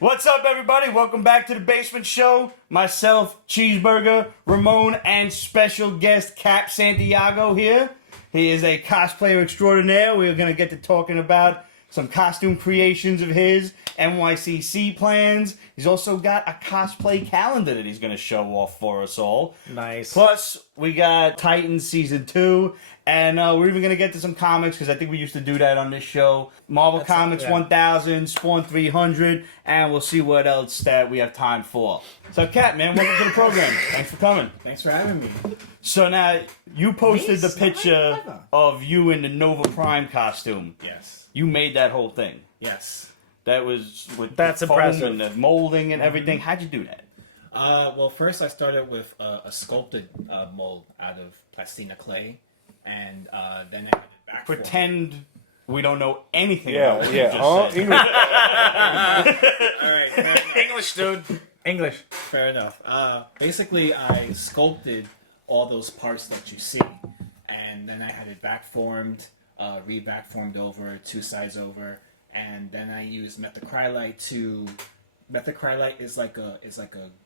What's up, everybody? Welcome back to the Basement Show. Myself, Cheeseburger, Ramon, and special guest Cap Santiago here. He is a cosplayer extraordinaire. We're going to get to talking about some costume creations of his, NYCC plans. He's also got a cosplay calendar that he's going to show off for us all. Nice. Plus, we got Titans Season 2, and we're even going to get to some comics, because I think we used to do that on this show. Marvel Comics 1000, Spawn 300, and we'll see what else that we have time for. So, Cat, man, welcome to the program. Thanks for coming. Thanks for having me. So now, you posted the picture of you in the Nova Prime costume. Yes. You made that whole thing. Yes. That was with That's the foam impressive. and the molding and everything. How'd you do that? Well, first I started with a sculpted mold out of plastina clay, and then I had it back. Pretend we don't know anything about what you just said. All right. Fair enough. English, dude. English. Fair enough. Basically, I sculpted all those parts that you see, and then I had it back formed, re-back formed over, 2 sides over, and then I used methacrylate to. Methacrylate is like a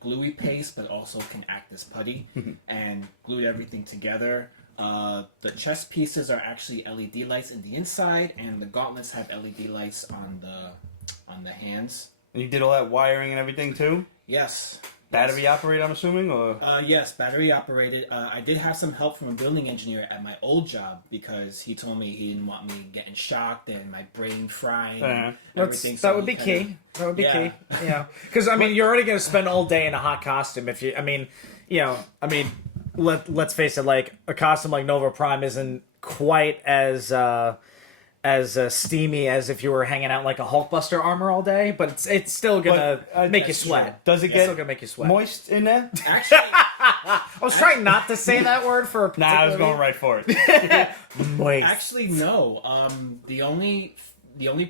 gluey paste, but also can act as putty, and glued everything together. The chest pieces are actually LED lights in the inside, and the gauntlets have LED lights on the hands. And you did all that wiring and everything too? Yes. Battery operated, I'm assuming, or? Yes, battery operated. I did have some help from a building engineer at my old job, because he told me he didn't want me getting shocked and my brain frying and everything. That would be key. That would be key. Yeah. Because, I mean, you're already going to spend all day in a hot costume. If you, let's face it, like, a costume like Nova Prime isn't quite as steamy as if you were hanging out like a Hulkbuster armor all day, but it's still gonna make you sweat. Does it get still gonna make you sweat? Moist in there? Actually, I was trying not to say that word for a Nah, I was going right for it. moist. Actually, no. The only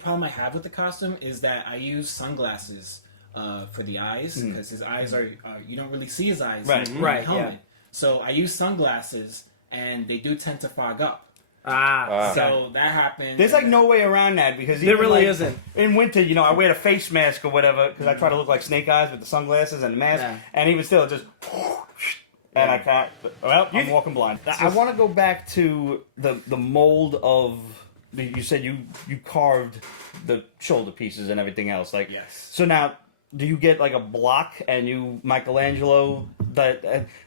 problem I have with the costume is that I use sunglasses for the eyes, because his eyes are you don't really see his eyes in the Right, helmet. yeah. So I use sunglasses, and they do tend to fog up. So that happened. There's like no way around that, because There even, really like, isn't. In winter, I wear the face mask or whatever, because I try to look like Snake Eyes with the sunglasses and the mask, and even still, just... And I can't... Well, I'm walking blind. I want to go back to the mold of... You said you carved the shoulder pieces and everything else. Like, Yes. So now, do you get like a block and you Michelangelo...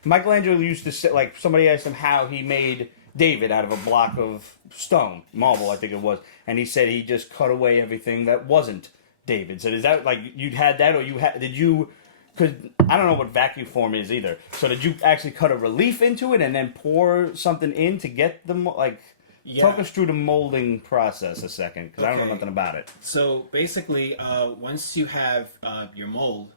Michelangelo used to say... Like, somebody asked him how he made David out of a block of stone, marble, I think it was. And he said he just cut away everything that wasn't David. So is that like you had that, or did you... Because I don't know what vacuum form is either. So did you actually cut a relief into it and then pour something in to get the talk us through the molding process a second, because I don't know nothing about it. So basically, once you have your mold,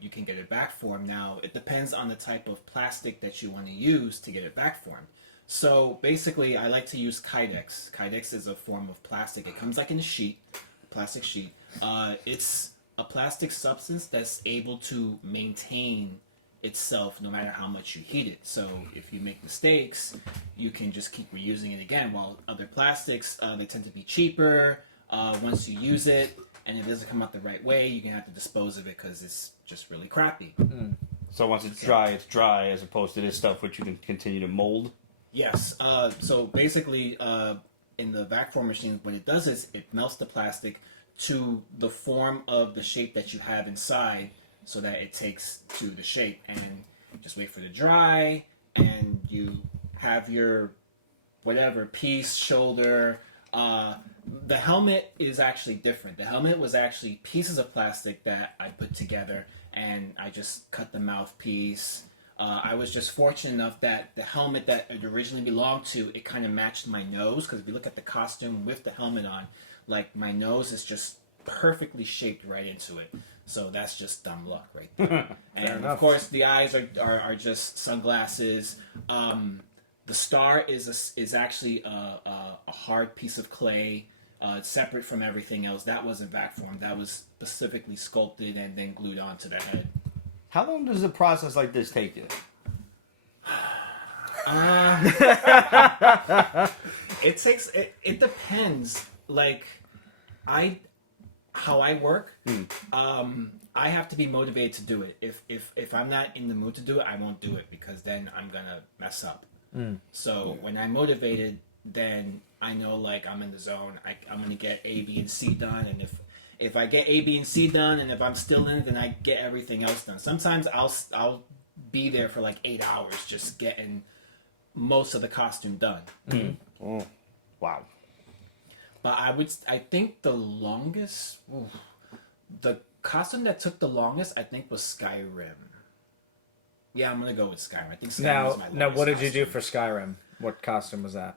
you can get it back formed. Now it depends on the type of plastic that you want to use to get it back formed. So basically, I like to use Kydex. Kydex is a form of plastic. It comes like in a plastic sheet. It's a plastic substance that's able to maintain itself no matter how much you heat it. So if you make mistakes, you can just keep reusing it again. While other plastics, they tend to be cheaper. Once you use it and it doesn't come out the right way, you're going to have to dispose of it because it's just really crappy. So once it's dry, as opposed to this stuff which you can continue to mold? Yes. So basically, in the vac form machine, what it does is it melts the plastic to the form of the shape that you have inside, so that it takes to the shape, and just wait for it to dry, and you have your whatever piece, shoulder. The helmet is actually different. The helmet was actually pieces of plastic that I put together, and I just cut the mouthpiece. I was just fortunate enough that the helmet that it originally belonged to, it kind of matched my nose, because if you look at the costume with the helmet on, like, my nose is just perfectly shaped right into it. So that's just dumb luck right there. And of course the eyes are just sunglasses. The star is actually a hard piece of clay, separate from everything else. That wasn't vac formed. That was specifically sculpted and then glued onto the head. How long does a process like this take you? It depends. Like, how I work, I have to be motivated to do it. If I'm not in the mood to do it, I won't do it because then I'm gonna mess up. So when I'm motivated, then I know like I'm in the zone. I'm gonna get A, B, and C done, and if I get A, B, and C done, and if I'm still in it, then I get everything else done. Sometimes I'll be there for like 8 hours just getting most of the costume done. Wow. But I think the longest, the costume that took the longest, I think was Skyrim. Yeah, I'm gonna go with Skyrim. I think Skyrim was my longest. Now, what did you costume. do for Skyrim? What costume was that?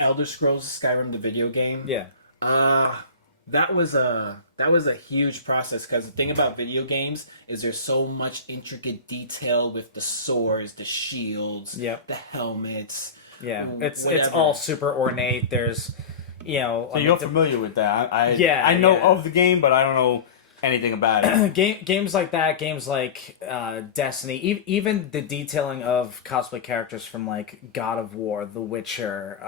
Elder Scrolls Skyrim, the video game. Yeah. That was a huge process because the thing about video games is there's so much intricate detail with the swords, the shields, the helmets. Yeah, it's whatever. all super ornate. There's, So you're familiar with that? Yeah, I know yeah. of the game, but I don't know anything about it. games like that, games like Destiny, even the detailing of cosplay characters from like God of War, The Witcher,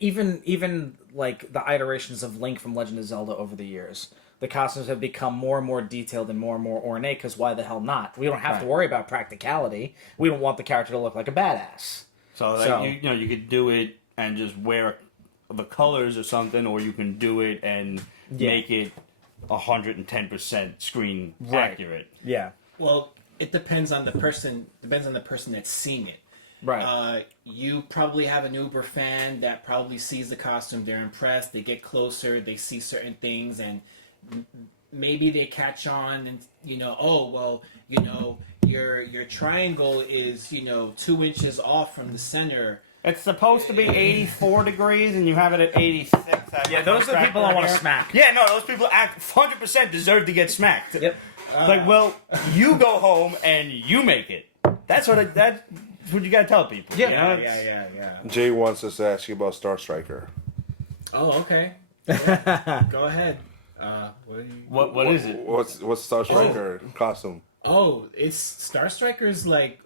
even like the iterations of Link from Legend of Zelda over the years. The costumes have become more and more detailed and more ornate because why the hell not? We don't have to worry about practicality. We don't want the character to look like a badass. So, like, you could do it and just wear the colors or something, or you can do it and make it 110% screen accurate. Yeah. Well, it depends on the person. Depends on the person that's seeing it. Right. You probably have an Uber fan that probably sees the costume. They're impressed. They get closer. They see certain things, and maybe they catch on. And your triangle is 2 inches off from the center. It's supposed to be 84 degrees, and you have it at 86. Yeah, those are the people I want to smack. Yeah, no, those people 100% deserve to get smacked. Yep. Like, well, you go home and you make it. That's what you gotta tell people. Yeah. You know? Yeah. Jay wants us to ask you about Star Striker. Oh, okay. Go ahead. What is it? What's Star Striker costume? Oh, it's Star Striker's like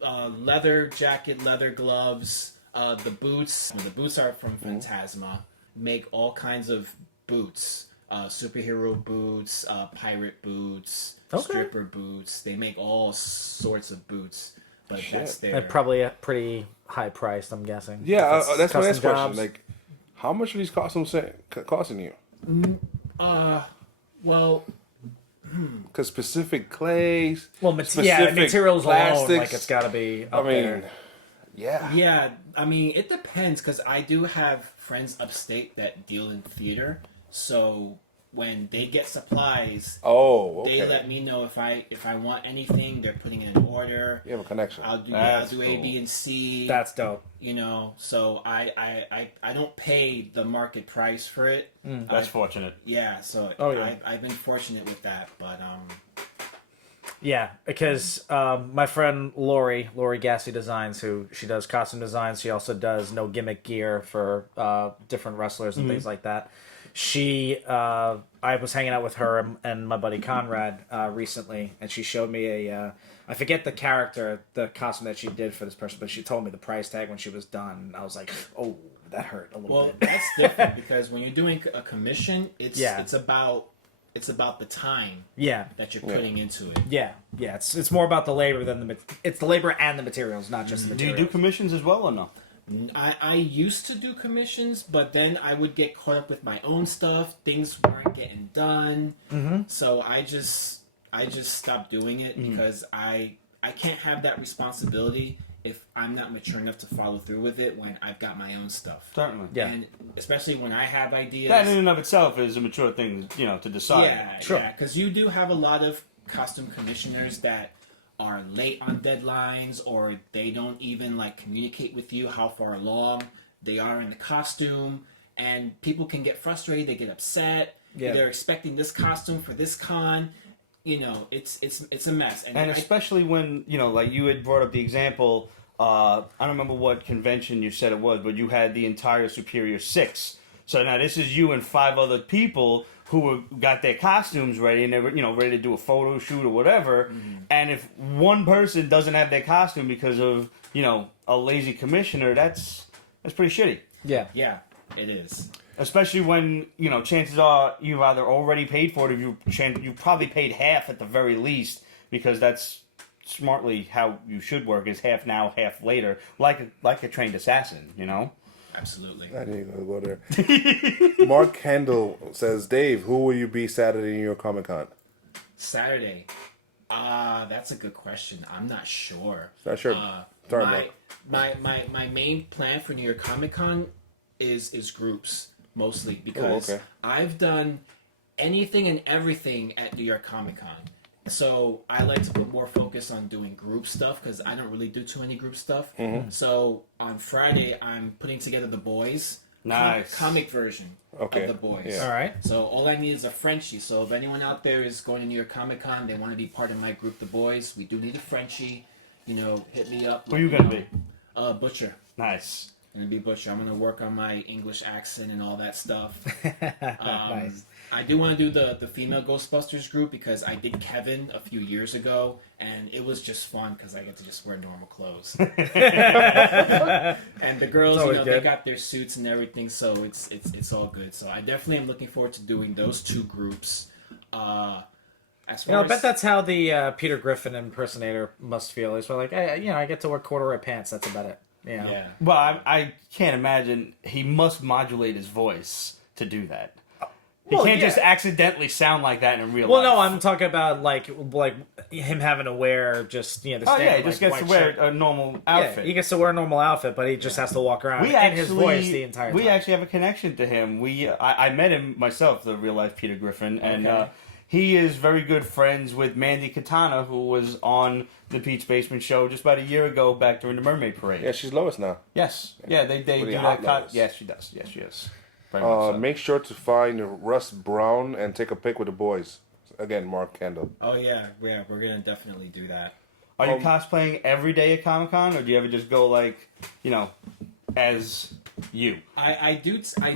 leather jacket, leather gloves, the boots. The boots are from Phantasma. Make all kinds of boots. Superhero boots, pirate boots, stripper boots. They make all sorts of boots. But that's their... They're probably pretty high priced, I'm guessing. Yeah, that's my next custom question. jobs. Like, how much are these costumes costing you? Well... Because specific clays, materials plastics, alone, like it's got to be up there. Yeah, I mean, it depends, because I do have friends upstate that deal in theater, so when they get supplies, they let me know if I want anything. They're putting in an order. You have a connection. I'll do cool. A, B, and C. That's dope. So I don't pay the market price for it. That's fortunate. Yeah, so I've been fortunate with that, but Yeah, because my friend Lori Gassy Designs, who she does costume designs, she also does no gimmick gear for different wrestlers and things like that. I was hanging out with her and my buddy Conrad recently, and she showed me I forget the costume that she did for this person, but she told me the price tag when she was done. I was like, oh, that hurt a little bit. Well, that's different because when you're doing a commission, it's about the time that you're putting into it. Yeah, it's more about the labor than it's the labor and the materials, not just the Do materials. you do commissions as well or no? I used to do commissions, but then I would get caught up with my own stuff. Things weren't getting done, so I just stopped doing it because I can't have that responsibility if I'm not mature enough to follow through with it when I've got my own stuff. Certainly. Yeah. And especially when I have ideas. That in and of itself is a mature thing, to decide. Yeah, because you do have a lot of costume commissioners that are late on deadlines, or they don't even communicate with you how far along they are in the costume, and people can get frustrated. They get upset. Yeah. They're expecting this costume for this con. It's a mess. And especially when like you had brought up the example. I don't remember what convention you said it was, but you had the entire Superior 6. So now this is you and 5 other people who got their costumes ready and they were, ready to do a photo shoot or whatever. And if one person doesn't have their costume because of, a lazy commissioner, that's pretty shitty. Yeah. Yeah, it is. Especially when, chances are you've either already paid for it or you've probably paid half at the very least, because that's smartly how you should work, is half now, half later, like a trained assassin, Absolutely. I didn't even go there. Mark Kendall says, Dave, who will you be Saturday in New York Comic Con? Saturday. That's a good question. I'm not sure. Not sure. Sorry, my main plan for New York Comic Con is groups mostly, because okay. I've done anything and everything at New York Comic Con. So I like to put more focus on doing group stuff, because I don't really do too many group stuff. Mm-hmm. So on Friday, I'm putting together the boys. Nice. Comic version of the boys. Yeah. All right. So all I need is a Frenchie. So if anyone out there is going to New York Comic Con, they want to be part of my group, the boys, we do need a Frenchie. Hit me up. Who are you going to be? Butcher. Nice. I'm going to be Butcher. I'm going to work on my English accent and all that stuff. Nice. I do want to do the female Ghostbusters group, because I did Kevin a few years ago, and it was just fun because I get to just wear normal clothes. And the girls, they got their suits and everything, so it's all good. So I definitely am looking forward to doing those two groups. As far I as, bet that's how the Peter Griffin impersonator must feel. He's like, I get to wear corduroy pants. That's about it. Yeah. Well, I can't imagine he must modulate his voice to do that. He can't just accidentally sound like that in real life. Well, no, I'm talking about like him having to wear just the standard. Oh yeah, he just gets white to wear shirt. a normal outfit. Yeah, he gets to wear a normal outfit, but he just has to walk around in his voice the entire time. We actually have a connection to him. I met him myself, the real life Peter Griffin, and he is very good friends with Mandy Katana, who was on the Pete's Basement show just about a year ago back during the Mermaid Parade. Yeah, she's Lois now. Yes. Yeah, they do hot that. Lois. Yes, she does. Yes, she is. Very much so. Make sure to find Russ Brown and take a pic with the boys. Again, Mark Kendall. Oh yeah, we're gonna definitely do that. Are you cosplaying every day at Comic Con, or do you ever just go as you? I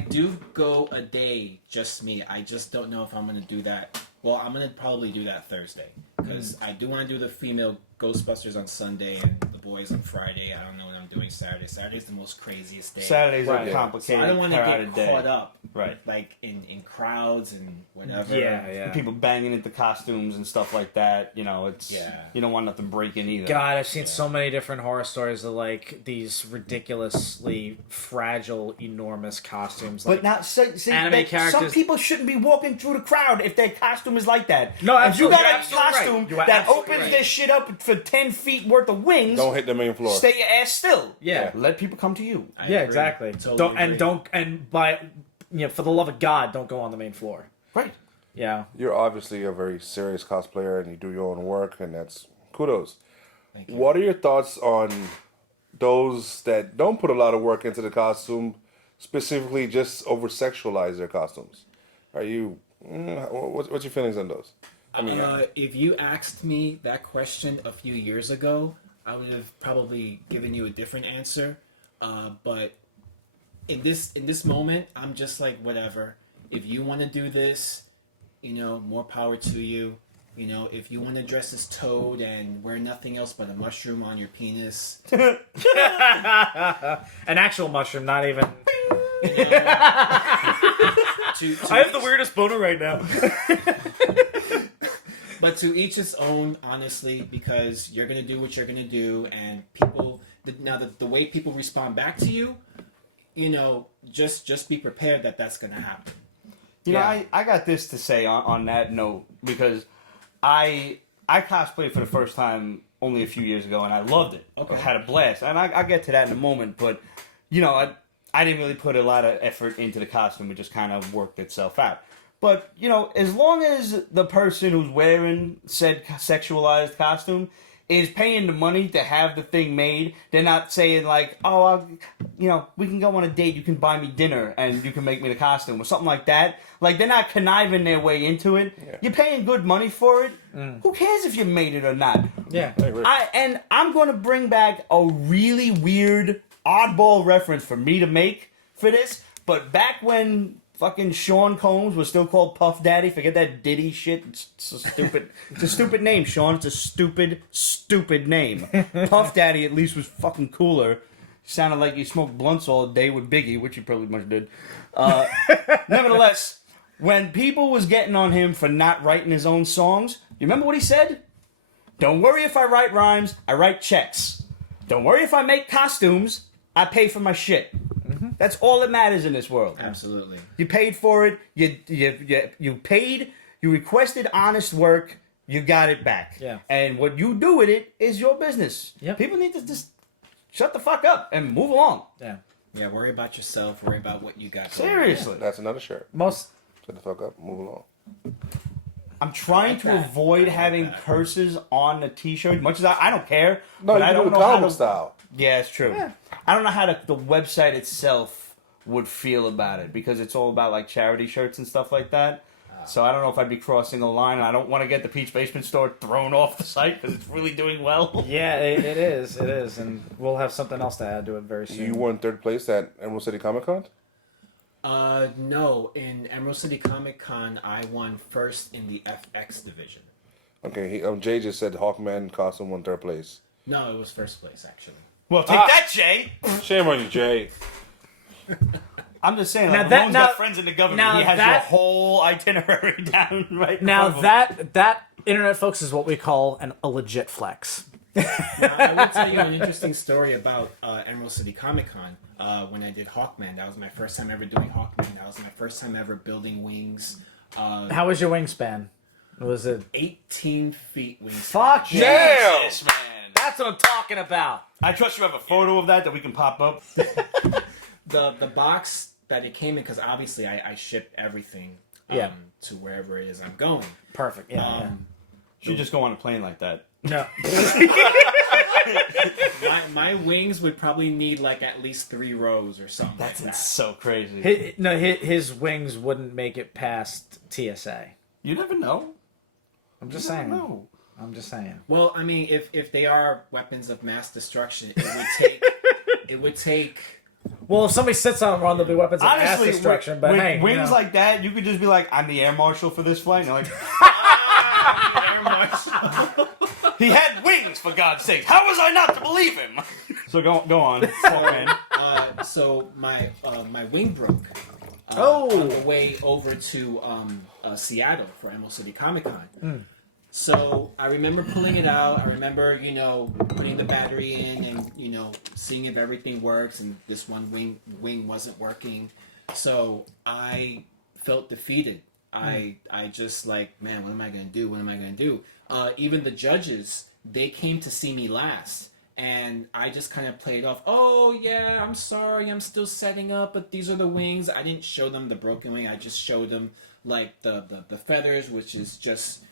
do go a day just me. I just don't know if I'm gonna do that. Well, I'm gonna probably do that Thursday, because I do want to do the female Ghostbusters on Sunday and the boys on Friday. I don't know what I'm doing Saturday. Saturday's the most craziest day. Saturdays are Right. complicated. So I don't want to crowded get day. caught up, Right. like in crowds and whatever. Yeah. People banging into costumes and stuff like that. You don't want nothing breaking either. God, I've seen so many different horror stories of like these ridiculously fragile, enormous costumes. But now, see, anime characters. some people shouldn't be walking through the crowd if their costume is like that. No, if you absolutely. got You're a absolutely right. costume You are that absolutely opens right. this shit up for 10 feet worth of wings, Don't hit the main floor. stay your ass still. Yeah. Let people come to you. I Yeah, agree. exactly. Totally agree. For the love of God, don't go on the main floor. Right. Yeah. You're obviously a very serious cosplayer and you do your own work, and that's kudos. Thank you. What are your thoughts on those that don't put a lot of work into the costume, specifically just over sexualize their costumes? Are you what's your feelings on those? If you asked me that question a few years ago, I would have probably given you a different answer. But in this moment, I'm just like, whatever. If you want to do this, more power to you. If you want to dress as Toad and wear nothing else but a mushroom on your penis, An actual mushroom, not even. I have the weirdest boner right now. But to each his own, honestly, because you're gonna do what you're gonna do, and people. The way people respond back to you, just be prepared that that's gonna happen. I got this to say on that note, because I cosplayed for the first time only a few years ago, and I loved it. Okay. I had a blast, and I'll get to that in a moment. But I didn't really put a lot of effort into the costume; it just kind of worked itself out. But as long as the person who's wearing said sexualized costume is paying the money to have the thing made, they're not saying like, oh, we can go on a date, you can buy me dinner, and you can make me the costume, or something like that. Like, they're not conniving their way into it. Yeah. You're paying good money for it. Who cares if you made it or not? Yeah. And I'm going to bring back a really weird, oddball reference for me to make for this, but back when fucking Sean Combs was still called Puff Daddy. Forget that Diddy shit. It's a stupid. It's a stupid name, Sean. It's a stupid name. Puff Daddy at least was fucking cooler. sounded like you smoked blunts all day with Biggie, which you probably much did. Nevertheless, when people was getting on him for not writing his own songs, you remember what he said? Don't worry if I write rhymes, I write checks. Don't worry if I make costumes, I pay for my shit. Mm-hmm. That's all that matters in this world. Absolutely. You paid for it, you paid, you requested honest work, you got it back. Yeah. And what you do with it is your business. Yep. People need to just shut the fuck up and move along. Yeah. Yeah, worry about yourself, worry about what you got. Seriously. That's another shirt. Shut the fuck up. Move along. I'm trying to avoid having curses on the t-shirt, much as I don't care. No, but you I don't do know the how comic to, style. Yeah, it's true. Yeah. I don't know how the website itself would feel about it because it's all about like charity shirts and stuff like that. So I don't know if I'd be crossing the line. I don't want to get the Peach Basement store thrown off the site because it's really doing well. Yeah, it is, and we'll have something else to add to it very soon. You won third place at Emerald City Comic Con? No. In Emerald City Comic Con, I won first in the FX division. Okay, Jay just said Hawkman costume won third place. No, it was first place, actually. Well, take that, Jay! Shame on you, Jay. I'm just saying, Now like, that- Ramon's now- got friends in the government. now He has that- your whole itinerary down right in Now front of him. that internet folks is what we call a legit flex. Now, I will tell you an interesting story about Emerald City Comic Con. When I did Hawkman, that was my first time ever doing Hawkman. That was my first time ever building wings. How was your wingspan? Was it 18 feet wingspan. fuck? Damn! Jesus, man. That's what I'm talking about. I trust you have a photo of that we can pop up. The box that it came in, because obviously I ship everything Yeah. to wherever it is I'm going. Perfect. Yeah. You should just go on a plane like that. No. My wings would probably need like at least 3 rows or something. That's like that. so crazy. His wings wouldn't make it past TSA. You never know. I'm just You never saying. know. I'm just saying. Well, I mean, if they are weapons of mass destruction, it would take. Well, if somebody sits on one, there'll be weapons of mass Honestly, destruction. But with hey, wings like that, you could just be like, "I'm the air marshal for this flight." And you're like, Air Marshal. "He had wings, for God's sake! How was I not to believe him?" So go on. So my wing broke. Oh. On the way over to Seattle for Emerald City Comic Con. So I remember pulling it out. I remember, putting the battery in and, seeing if everything works. And this one wing wasn't working. So I felt defeated. I just like, man, what am I going to do? What am I going to do? Even the judges, they came to see me last. And I just kind of played off, oh, yeah, I'm sorry, I'm still setting up, but these are the wings. I didn't show them the broken wing. I just showed them, like, the feathers, which is just,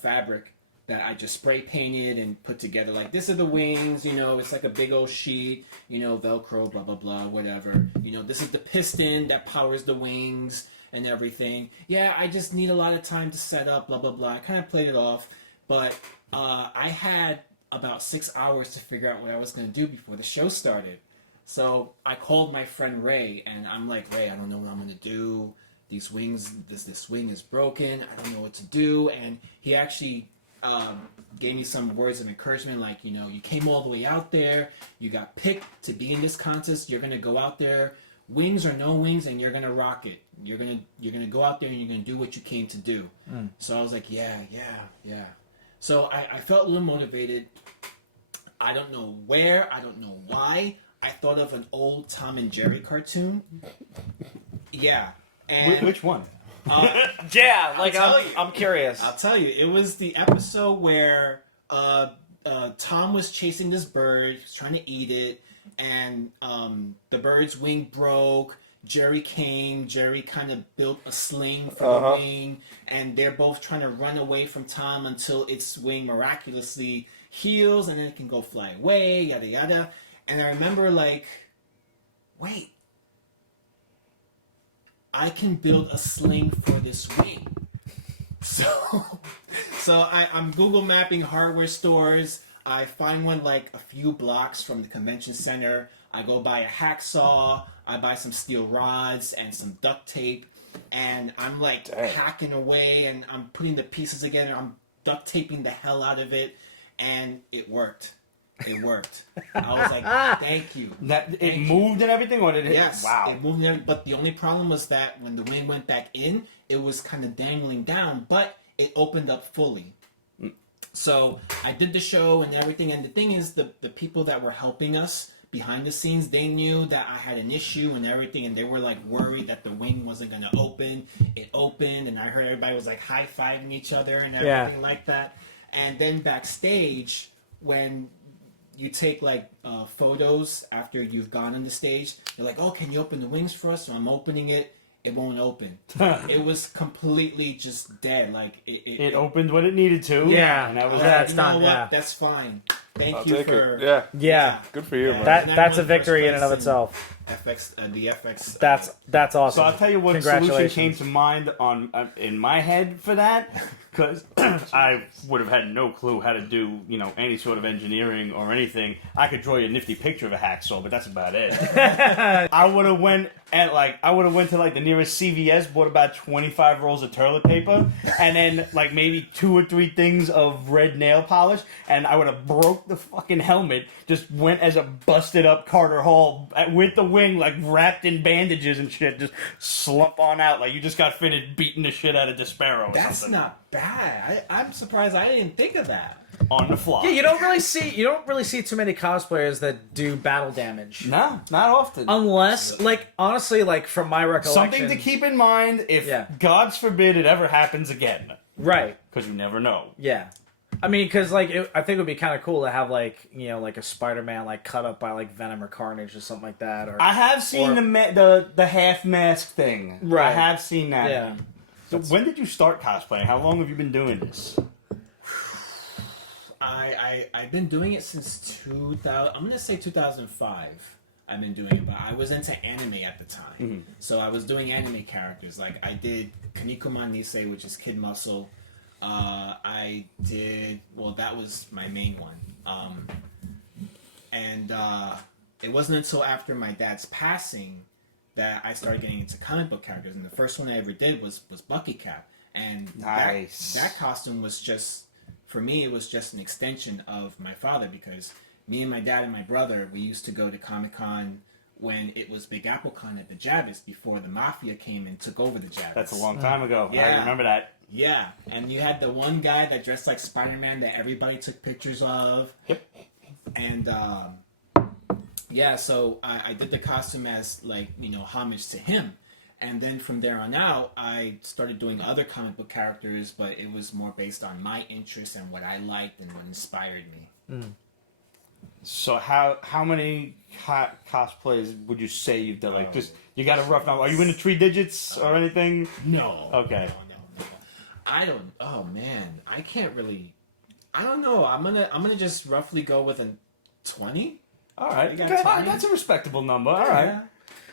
fabric that I just spray painted and put together. Like, this are the wings, it's like a big old sheet, Velcro, blah, blah, blah, whatever. This is the piston that powers the wings and everything. Yeah, I just need a lot of time to set up, blah, blah, blah. I kind of played it off, but... I had about 6 hours to figure out what I was going to do before the show started. So I called my friend Ray, and I'm like, Ray, I don't know what I'm going to do. These wings, this wing is broken. I don't know what to do. And he actually gave me some words of encouragement, like, you came all the way out there. You got picked to be in this contest. You're going to go out there, wings or no wings, and you're going to rock it. You're gonna go out there and you're going to do what you came to do. So I was like, yeah. So I felt a little motivated. I don't know where. I don't know why. I thought of an old Tom and Jerry cartoon. Yeah. And Which one? yeah, like I'll tell you. I'm curious. I'll tell you. It was the episode where Tom was chasing this bird. He was trying to eat it. And the bird's wing broke. Jerry came. Jerry kind of built a sling for the wing, and they're both trying to run away from Tom until its wing miraculously heals, and then it can go fly away, yada yada. And I remember, like, wait, I can build a sling for this wing. So I'm Google mapping hardware stores. I find one like a few blocks from the convention center. I go buy a hacksaw. I buy some steel rods and some duct tape, and I'm like hacking away, and I'm putting the pieces together. I'm duct taping the hell out of it, and it worked. it worked. I was like, thank you. That it Thank you. moved and everything, or did it? Yes, Wow. it moved and everything, but the only problem was that when the wing went back in, it was kind of dangling down, but it opened up fully. So I did the show and everything, and the thing is, the people that were helping us behind the scenes, they knew that I had an issue and everything, and they were like worried that the wing wasn't going to open. It opened, and I heard everybody was like high-fiving each other and everything like that. And then backstage, when you take like photos after you've gone on the stage, they're like, oh, can you open the wings for us? So I'm opening it. It won't open. It was completely just dead. Like It opened when it needed to. Yeah. And that was Yeah, that. it's you know done, what? yeah. That's fine. Thank I'll you take for it. Yeah. Yeah. Good for you, Yeah. man. That And I that's won a victory in and of first place itself. the FX. That's awesome. So I'll tell you what solution Congratulations. came to mind on in my head for that, because I would have had no clue how to do any sort of engineering or anything. I could draw you a nifty picture of a hacksaw, but that's about it. I would have went to the nearest CVS, bought about 25 rolls of toilet paper, and then maybe 2 or 3 things of red nail polish, and I would have broke the fucking helmet. Just went as a busted up Carter Hall with the wing wrapped in bandages and shit. Just slump on out like you just got finished beating the shit out of Despero or That's something. not bad. I'm surprised I didn't think of that. On the fly. Yeah, you don't really see too many cosplayers that do battle damage. No, not often. Unless, honestly, from my recollection, Something to keep in mind if, God forbid, it ever happens again. right? Because you never know. Yeah, I mean, because I think it would be kind of cool to have a Spider-Man cut up by Venom or Carnage or something like that. Or I have seen the half mask thing. Right. I have seen that. yeah, So when did you start cosplaying? How long have you been doing this? I've been doing it since 2000. I'm gonna say 2005. I've been doing it, but I was into anime at the time, so I was doing anime characters. I did Kanikuman Nisei, which is Kid Muscle. I did that was my main one, and it wasn't until after my dad's passing that I started getting into comic book characters. And the first one I ever did was Bucky Cap, and Nice. that costume was just. For me, it was just an extension of my father, because me and my dad and my brother, we used to go to Comic-Con when it was Big Apple Con at the Javits before the Mafia came and took over the Javits. That's a long time ago. I Yeah. remember that. Yeah, and you had the one guy that dressed like Spider-Man that everybody took pictures of. Yep. And, so I did the costume as, homage to him. And then from there on out, I started doing other comic book characters, but it was more based on my interests and what I liked and what inspired me. So how many cosplays would you say you've done? Just you got a rough number. Are you into 3 digits or anything? No. Okay. No. I don't. Oh man, I can't really. I don't know. I'm gonna just roughly go with a 20. All right. You got Okay. All right, 20? that's a respectable number. All right. Yeah.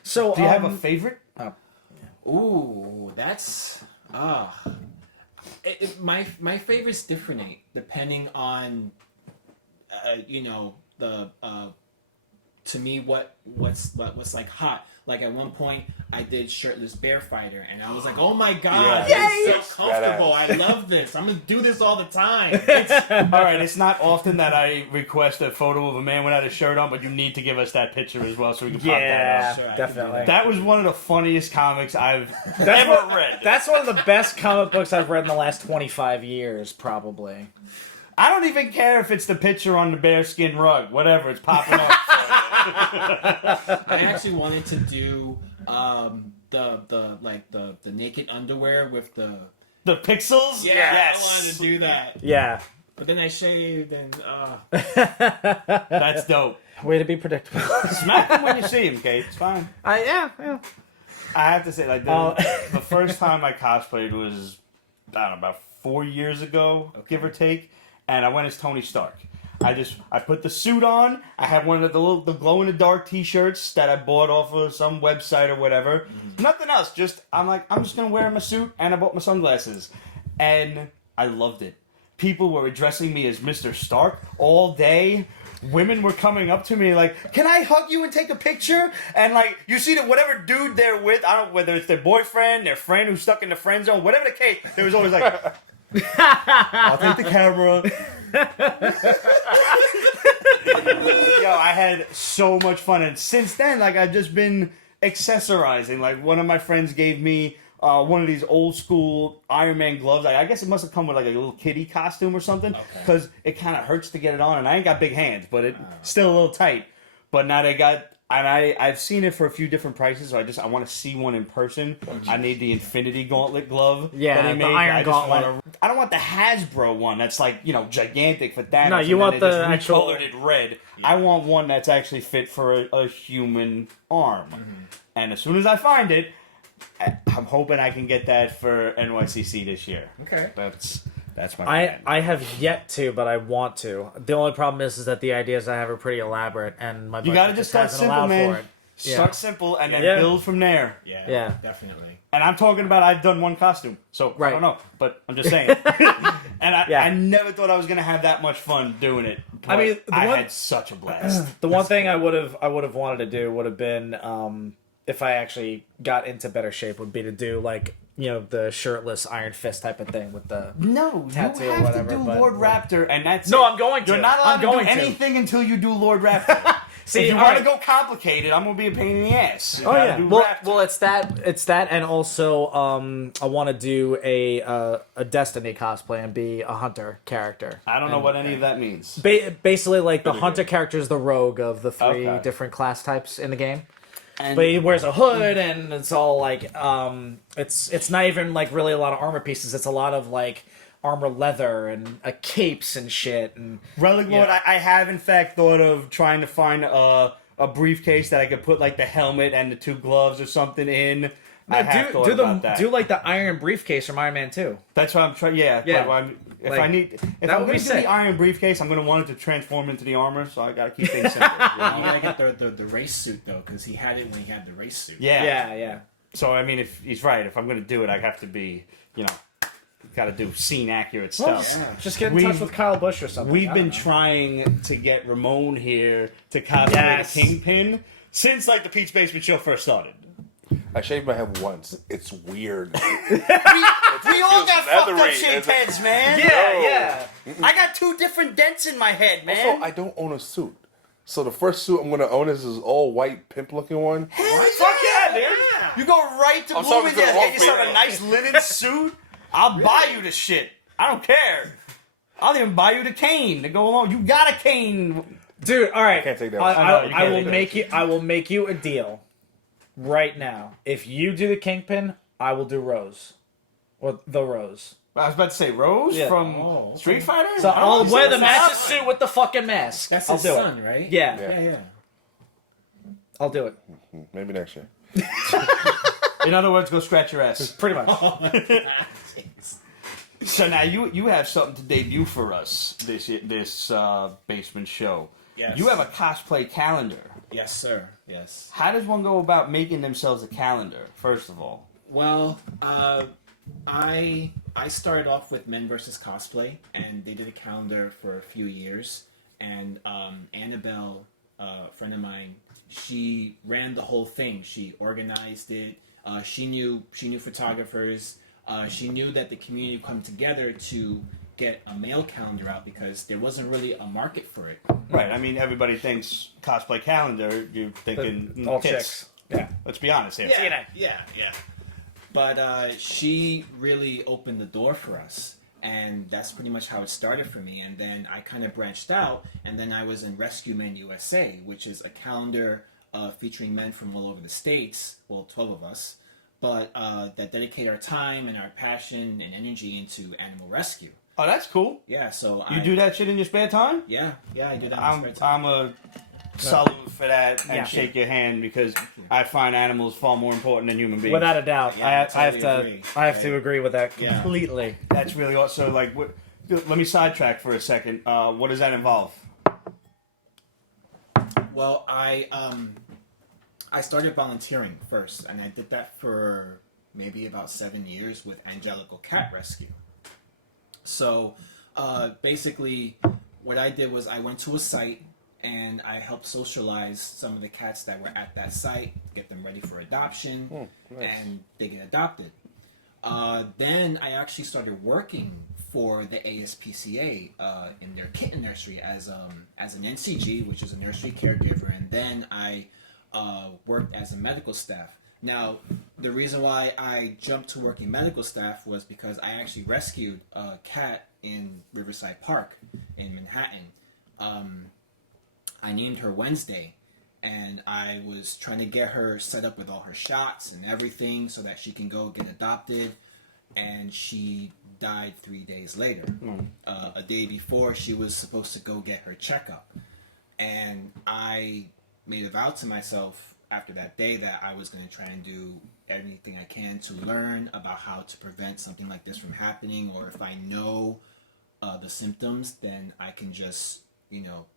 So Do you have a favorite? Ooh, that's my favorite's different depending on the to me what's hot. At one point I did Shirtless Bear Fighter, and I was like, oh my god, Yeah. it's so comfortable. I love this. I'm gonna do this all the time. All right. It's not often that I request a photo of a man without a shirt on, but you need to give us that picture as well so we can pop that yeah, up. Sure, I can do definitely. That was one of the funniest comics I've ever read. That's one of the best comic books I've read in the last 25 years, probably. I don't even care if it's the picture on the bearskin rug. Whatever, it's popping off. I actually wanted to do the naked underwear with the The pixels? I wanted to do that. Yeah. But then I shaved and That's dope. Way to be predictable. Smack them when you see him, Kate. It's fine. Yeah. I have to say, the first time I cosplayed was, I don't know, about 4 years ago, give or take, and I went as Tony Stark. I put the suit on. I had one of the glow in the dark T-shirts that I bought off of some website or whatever. Nothing else. I'm just gonna wear my suit, and I bought my sunglasses, and I loved it. People were addressing me as Mr. Stark all day. Women were coming up to me like, "Can I hug you and take a picture?" And you see that whatever dude they're with, I don't know whether it's their boyfriend, their friend who's stuck in the friend zone, whatever the case, there was always I'll take the camera. Yo, I had so much fun, and since then, like, I've just been accessorizing. Like, one of my friends gave me one of these old school Iron Man gloves. I guess it must have come with like a little kitty costume or something, because it kind of hurts to get it on, and I ain't got big hands, but it's still a little tight. But now they got, and I've seen it for a few different prices, so I want to see one in person. I need the Infinity Gauntlet glove. Yeah, that they the made. Iron I just Gauntlet. I don't want the Hasbro one that's like, gigantic for Thanos. No, you and want then they the just actual- recolored it red. I want one that's actually fit for a human arm. And as soon as I find it, I'm hoping I can get that for NYCC this year. Okay. That's my plan. I have yet to, but I want to. The only problem is that the ideas I have are pretty elaborate, and my You budget gotta just start hasn't simple, allowed man. for it. Start simple and then Yeah. build from there. Yeah. Definitely. And I'm talking about I've done one costume, so I Right. don't know, but I'm just saying. And I never thought I was gonna have that much fun doing it. I mean, but I had such a blast. The one thing I would have wanted to do would have been, if I actually got into better shape, would be to do like the shirtless Iron Fist type of thing with the No, tattoo you or have whatever, to do but- Lord Raptor, and that's No, it. I'm going to. You're not allowed I'm to going do to. anything until you do Lord Raptor. See, if you all want to right. go complicated, I'm gonna be a pain in the ass. You Oh gotta yeah. do Well, Raptor. it's that, and also I want to do a Destiny cosplay and be a hunter character. I don't know what any of that means. Basically, like the Pretty hunter good. character is the rogue of the three Okay. different class types in the game. And But he wears a hood, and it's all like it's not even like really a lot of armor pieces. It's a lot of like armor leather and capes and shit. And Relic Lord, Yeah. I have in fact thought of trying to find a briefcase that I could put like the helmet and the two gloves or something in. I have thought about that. do like the iron briefcase from Iron Man 2. That's what I'm trying. Yeah, Yeah. But if Like, I'm that going would to be do sick. the iron briefcase, I'm going to want it to transform into the armor. So I got to keep things simple. You gotta get the race suit though, because he had it when he had the race suit. Yeah. Yeah. So I mean, if he's right, if I'm going to do it, I have to be, got to do scene accurate stuff. Just get in touch We've- with Kyle Busch or something. We've I been don't know. trying to get Ramon here to cosplay Yes. the Kingpin since like the Pete's Basement show first started. I shaved my head once. It's weird. We all got fucked up leathery. shaped heads, man. Yeah. I got 2 different dents in my head, man. Also, I don't own a suit. So the first suit I'm going to own is this all white pimp looking one. Fuck yeah, dude. You go right to I'm talking to Bloomingdale's, the get wrong yourself a people. nice linen suit. I'll buy you the shit. I don't care. I'll even buy you the cane to go along. You got a cane. Dude, all right. can't take that. I know, you I can't will take that. make you. I will make you a deal right now. If you do the Kingpin, I will do Rose, or the Rose. I was about to say Rose Yeah. from Street Fighter. So I'll Oh, wear the that's matching awesome. suit with the fucking mask. That's I'll his do son, it. right? Yeah, Yeah. I'll do it. Maybe next year. In other words, go scratch your ass. Pretty much. So now you have something to debut for us this basement show. Yes. You have a cosplay calendar. Yes, sir. Yes. How does one go about making themselves a calendar? First of all, Well, I started off with Men vs. Cosplay, and they did a calendar for a few years. And Annabelle, a friend of mine, she ran the whole thing. She organized it. She knew photographers. She knew that the community would come together to get a male calendar out because there wasn't really a market for it. right? I mean, everybody thinks cosplay calendar. You're thinking All tits. chicks. Yeah. Let's be honest here. Yeah. But she really opened the door for us. And that's pretty much how it started for me. And then I kind of branched out, and then I was in Rescue Men USA, which is a calendar featuring men from all over the states, well, 12 of us, but that dedicate our time and our passion and energy into animal rescue. Oh, that's cool. Yeah, so You do that shit in your spare time? Yeah, I do that in my spare time. I'm a salute for that and Yeah. shake your hand because I find animals far more important than human beings. Without a doubt, Yeah, I have totally to. I have agree. to agree with that Yeah. completely. That's really awesome. So, like, let me sidetrack for a second. What does that involve? Well, I started volunteering first, and I did that for maybe about 7 years with Angelical Cat Rescue. So, basically, what I did was I went to a site and I helped socialize some of the cats that were at that site, get them ready for adoption, nice. and they get adopted. Then I actually started working for the ASPCA in their kitten nursery as an NCG, which is a nursery caregiver, and then I worked as a medical staff. Now, the reason why I jumped to working medical staff was because I actually rescued a cat in Riverside Park in Manhattan. I named her Wednesday, and I was trying to get her set up with all her shots and everything so that she can go get adopted, and she died 3 days later. A day before she was supposed to go get her checkup, and I made a vow to myself after that day that I was going to try and do everything I can to learn about how to prevent something like this from happening, or if I know the symptoms, then I can just,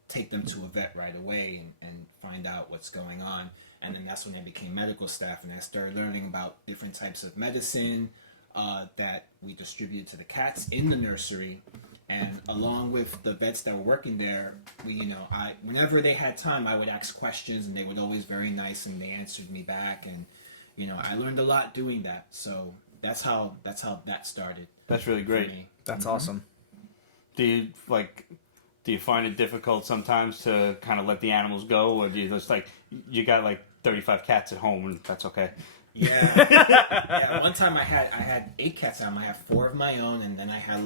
take them to a vet right away and find out what's going on. And then that's when I became medical staff, and I started learning about different types of medicine that we distributed to the cats in the nursery. And along with the vets that were working there, whenever they had time, I would ask questions, and they were always very nice, and they answered me back. And I learned a lot doing that. So that's how that started. That's really great. That's awesome. Do you find it difficult sometimes to kind of let the animals go, or do you just you got 35 cats at home and that's okay? Yeah. One time I had 8 cats at home. I have 4 of my own, and then I had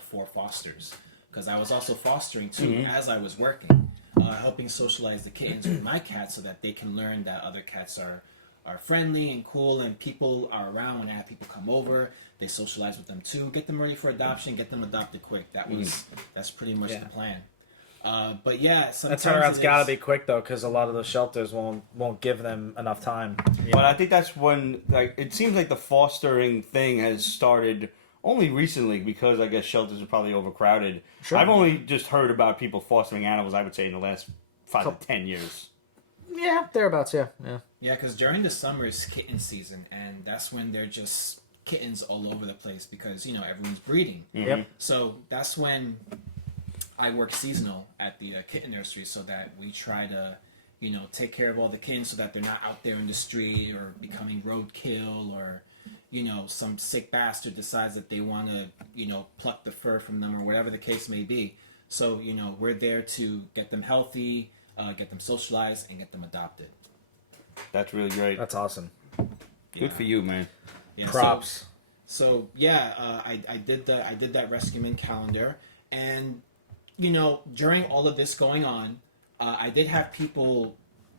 4 fosters, because I was also fostering too as I was working, helping socialize the kittens with my cats so that they can learn that other cats are friendly and cool, and people are around when I have people come over. They socialize with them too, get them ready for adoption, get them adopted quick. That's pretty much the plan. But yeah, that turnaround's got to be quick though, because a lot of the shelters won't give them enough time. But I think that's when it seems like the fostering thing has started only recently, because I guess shelters are probably overcrowded. Sure. I've only just heard about people fostering animals, I would say, in the last 5 to 10 years. Yeah, thereabouts. Yeah. Yeah, because during the summer is kitten season, and that's when they're just kittens all over the place because everyone's breeding. Yep. So that's when I work seasonal at the kitten nursery, so that we try to take care of all the kittens so that they're not out there in the street or becoming roadkill, or some sick bastard decides that they want to pluck the fur from them, or whatever the case may be. So we're there to get them healthy, get them socialized, and get them adopted. That's really great. That's awesome. Good for you, man. Yeah, Props. So I did that rescueman calendar, and during all of this going on, I did have people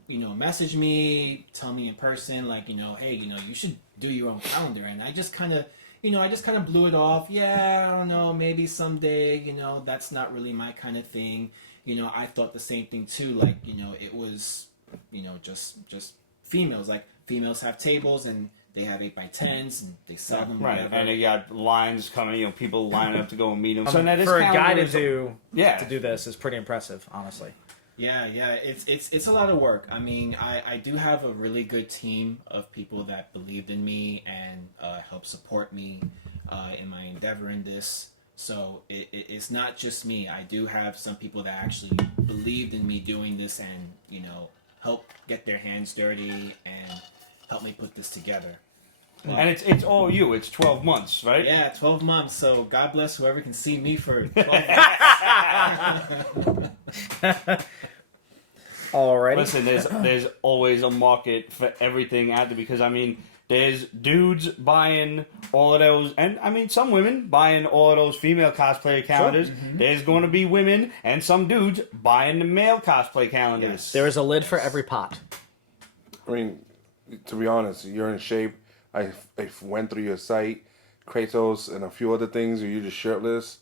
message me, tell me in person hey, you should do your own calendar, and I just kind of blew it off. Yeah, I don't know, maybe someday. That's not really my kind of thing. I thought the same thing too. It was just females. Females have tables, and they have 8x10s, and they sell them. Right, whatever. and they got lines coming. People lining up to go and meet them. So for a guy to do this is pretty impressive, honestly. Yeah, it's a lot of work. I mean, I do have a really good team of people that believed in me and helped support me in my endeavor in this. So it's not just me. I do have some people that actually believed in me doing this and help get their hands dirty and help me put this together. And it's all you. It's 12 months, right? Yeah, 12 months. So God bless whoever can see me for 12 months. Alrighty. Listen, there's always a market for everything out there, because there's dudes buying all of those, and some women buying all of those female cosplayer calendars. Sure. Mm-hmm. There's going to be women and some dudes buying the male cosplay calendars. Yes. There is a lid for every pot. To be honest, you're in shape. I went through your site, Kratos, and a few other things. Or you're just shirtless.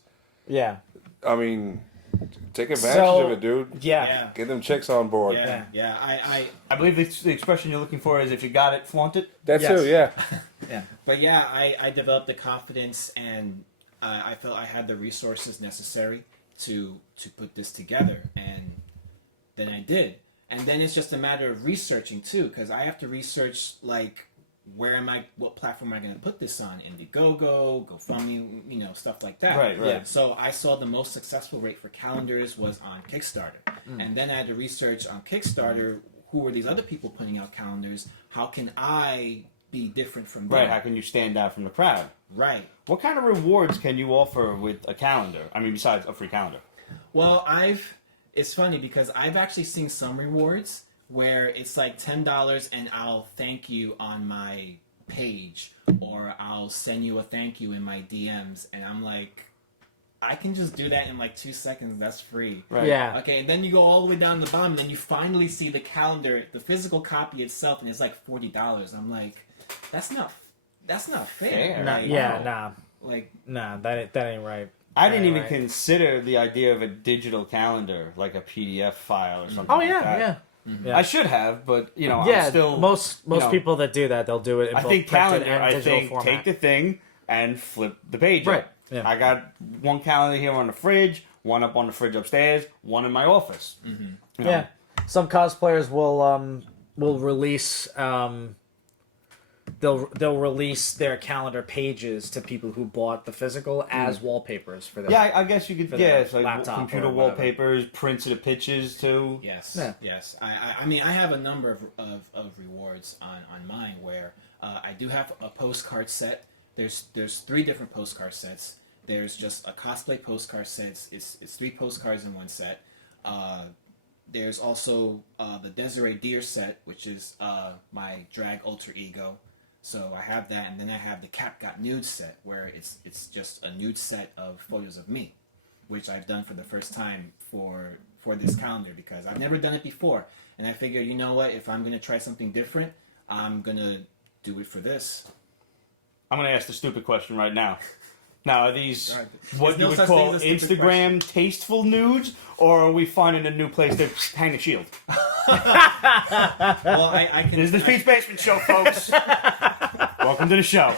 Yeah. Take advantage of it, dude. Yeah. Get them chicks on board. Yeah. I believe the expression you're looking for is, if you got it, flaunt it. That's too, yeah. Yeah. But yeah, I developed the confidence, and I felt I had the resources necessary to put this together, and then I did. And then it's just a matter of researching too, because I have to research what platform am I going to put this on? Indiegogo, GoFundMe, stuff like that. Right. Yeah. So I saw the most successful rate for calendars was on Kickstarter. And then I had to research on Kickstarter, who are these other people putting out calendars? How can I be different from them? Right. How can you stand out from the crowd? Right. What kind of rewards can you offer with a calendar? I mean, besides a free calendar. Well, it's funny because I've actually seen some rewards where it's like $10 and I'll thank you on my page, or I'll send you a thank you in my DMs, and I'm like, I can just do that in like 2 seconds. That's free. Right. Yeah. Okay, and then you go all the way down to the bottom, and then you finally see the calendar, the physical copy itself, and it's like $40. I'm like, that's not fair. Fair. Like, Nah, that ain't right. I didn't even Right. consider the idea of a digital calendar, like a PDF file or something. Oh like yeah, that. yeah. I should have, but I'm Yeah, still most you know, people that do that, they'll do it in I both think printed calendar. and I digital think format. take the thing and flip the page. Right, Up. yeah. I got one calendar here on the fridge, one up on the fridge upstairs, one in my office. You know. Yeah, some cosplayers will release they'll release their calendar pages to people who bought the physical as wallpapers for their Yeah, I guess you could. for Yeah, their it's like laptop computer or whatever. wallpapers, printed of pictures too. Yes. Yeah. Yes. I mean, I have a number of rewards on mine where I do have a postcard set. There's 3 different postcard sets. There's just a cosplay postcard set. It's 3 postcards in one set. There's also the Desiree Deer set, which is my drag alter ego. So I have that, and then I have the Cap Got Nude set, where it's just a nude set of photos of me, which I've done for the first time for this calendar because I've never done it before. And I figured, you know what, if I'm going to try something different, I'm going to do it for this. I'm going to ask the stupid question right now. Now, are these All right. what There's you no would such call thing as a stupid Instagram tasteful nudes, or are we finding a new place to hang a shield? Well, I can... This is the Pete's Basement Show, folks. Welcome to the show.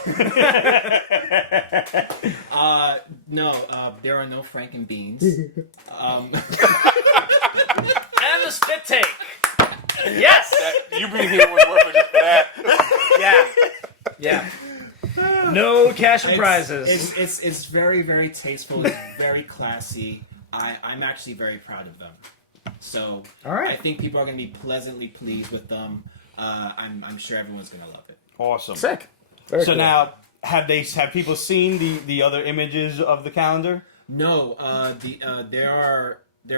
No, there are no Franken beans. And the spit take. Yes. You bring here one more for just for that. Yeah. No cash and prizes. It's very, very tasteful. It's very classy. I'm actually very proud of them. So All right. I think people are going to be pleasantly pleased with them. I'm sure everyone's going to love it. Awesome. Sick. Very So cool. now, have people seen the other images of the calendar? No, there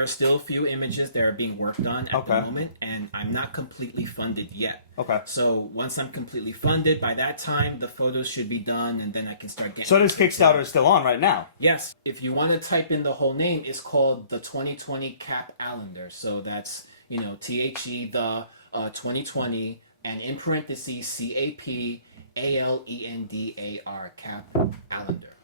are still a few images that are being worked on at the Okay. moment, and I'm not completely funded yet. Okay. So once I'm completely funded, by that time the photos should be done, and then I can start getting. So this Kickstarter is still on right now. Yes, if you want to type in the whole name, it's called the 2020 Cap Allender. So that's THE the 2020 and in parentheses CAPALENDAR Cap Allender.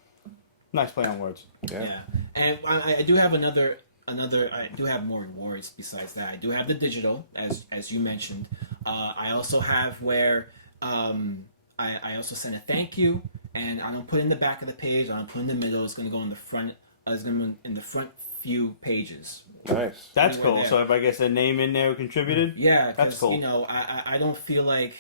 Nice play on words. Yeah, and I do have another. I do have more rewards besides that. I do have the digital, as you mentioned. I also have where I also send a thank you, and I don't put it in the back of the page. I don't put it in the middle. It's going to go in the front. It's going to be in the front few pages. Nice. That's Anywhere cool. there. So if I guess a name in there contributed. Yeah, That's because cool. I don't feel like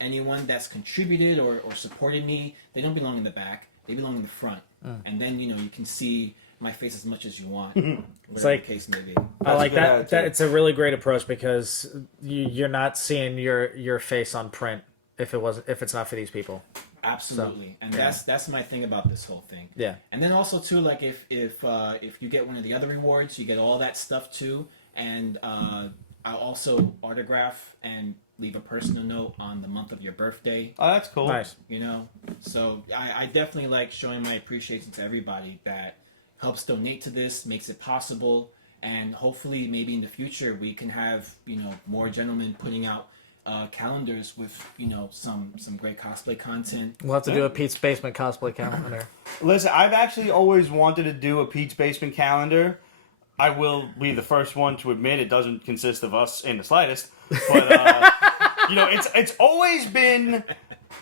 anyone that's contributed or supported me, they don't belong in the back. They belong in the front, and then you can see my face as much as you want. Whatever like- the case may be. I like a good that. attitude. That it's a really great approach because you're not seeing your face on print if it's not for these people. Absolutely, and yeah. that's my thing about this whole thing. Yeah. And then also too, like if you get one of the other rewards, you get all that stuff too, and I'll also autograph and leave a personal note on the month of your birthday. Oh, that's cool. Nice. So I definitely like showing my appreciation to everybody that helps donate to this, makes it possible, and hopefully maybe in the future we can have more gentlemen putting out calendars with some great cosplay content. We'll have to do a Pete's Basement cosplay calendar. Listen, I've actually always wanted to do a Pete's Basement calendar. I will be the first one to admit it doesn't consist of us in the slightest. But, it's always been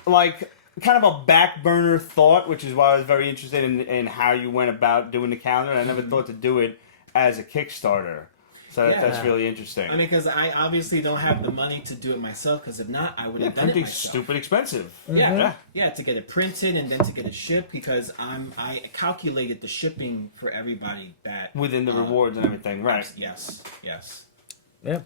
like kind of a back burner thought, which is why I was very interested in how you went about doing the calendar. I never thought to do it as a Kickstarter. So that's Yeah. really interesting. I mean, because I obviously don't have the money to do it myself. Because if not, I would have done it printing's myself. stupid expensive. Yeah, to get it printed and then to get it shipped. Because I calculated the shipping for everybody that Within the rewards and everything, right? Yes. Yeah.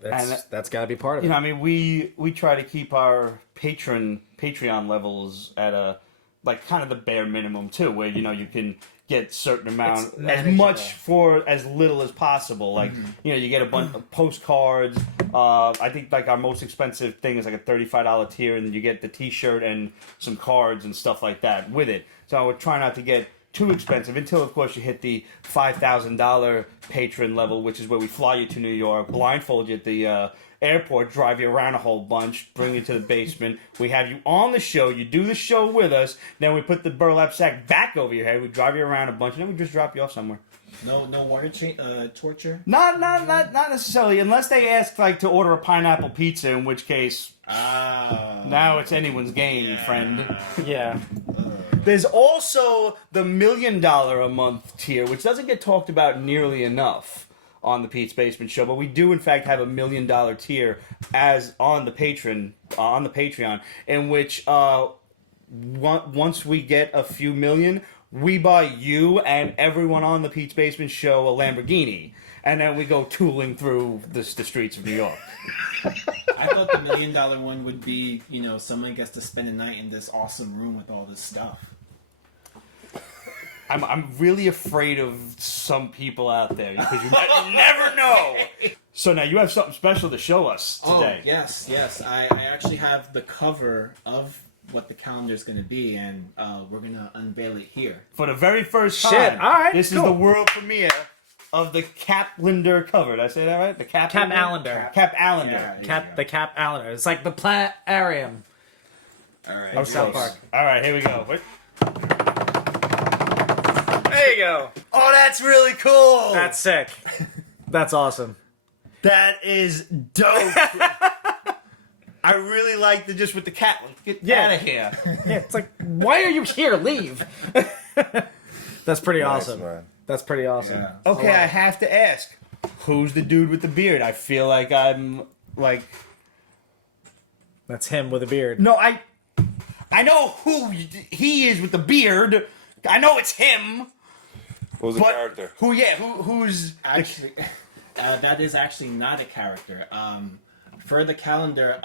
That's got to be part of You it. know, I mean, we try to keep our Patreon levels at a like kind of the bare minimum too, where you can get certain amount It's as manageable. much for as little as possible. Like you get a bunch of postcards. I think like our most expensive thing is like a $35 tier, and then you get the T-shirt and some cards and stuff like that with it. So I would try not to get too expensive until, of course, you hit the $5,000 patron level, which is where we fly you to New York, blindfold you at the airport, drive you around a whole bunch, bring you to the basement. We have you on the show. You do the show with us. Then we put the burlap sack back over your head. We drive you around a bunch, and then we just drop you off somewhere. No water torture. Not necessarily, unless they ask like to order a pineapple pizza, in which case now it's anyone's game, friend. Yeah. There's also the $1 million a month tier, which doesn't get talked about nearly enough on the Pete's Basement Show, but we do in fact have a $1 million tier as on the Patreon, in which once we get a few million, we buy you and everyone on the Pete's Basement Show a Lamborghini, and then we go tooling through the streets of New York. I thought the $1 million one would be, someone gets to spend a night in this awesome room with all this stuff. I'm really afraid of some people out there because you never know. So now you have something special to show us today. Oh, yes. I actually have the cover of what the calendar is going to be, and we're going to unveil it here. For the very first time. Shit, all right, This cool. is the world premiere of the Caplender cover. Did I say that right? The Cap Caplender? Allender. Cap Allender. Yeah. The Cap Allender. It's like the planetarium. All right. Oh, South close. Park. All right, here we go. Wait. There you go. Oh, that's really cool. That's sick. That's awesome. That is dope. I really like the just with the cat. Get out of here. Yeah, it's like, why are you here? Leave. That's pretty awesome. Man. That's pretty awesome. Yeah. Okay, I have to ask, who's the dude with the beard? I feel like I'm like That's him with a beard. no, I know who he is with the beard. I know it's him. What was the But character? who's Actually, that is actually not a character. For the calendar,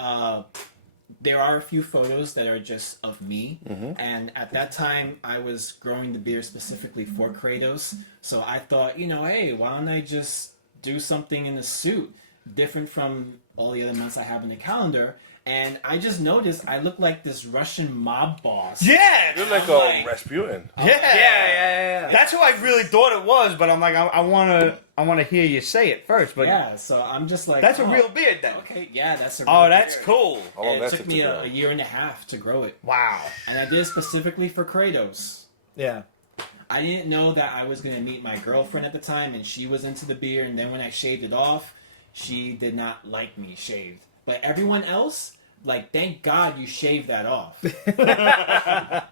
there are a few photos that are just of me, and at that time I was growing the beard specifically for Kratos. So I thought, hey, why don't I just do something in a suit different from all the other months I have in the calendar? And I just noticed I look like this Russian mob boss. Yeah, You're like I'm like- Rasputin. yeah. That's who I really thought it was, but I'm like, I want to hear you say it first. But Yeah, so I'm just like, that's a real beard then. Okay, yeah, that's a real Oh, that's beard. cool. How long And that it took me to a grow? year and a half to grow it. Wow. And I did it specifically for Kratos. Yeah. I didn't know that I was going to meet my girlfriend at the time, and she was into the beard, and then when I shaved it off, she did not like me shaved. But everyone else, thank God you shaved that off.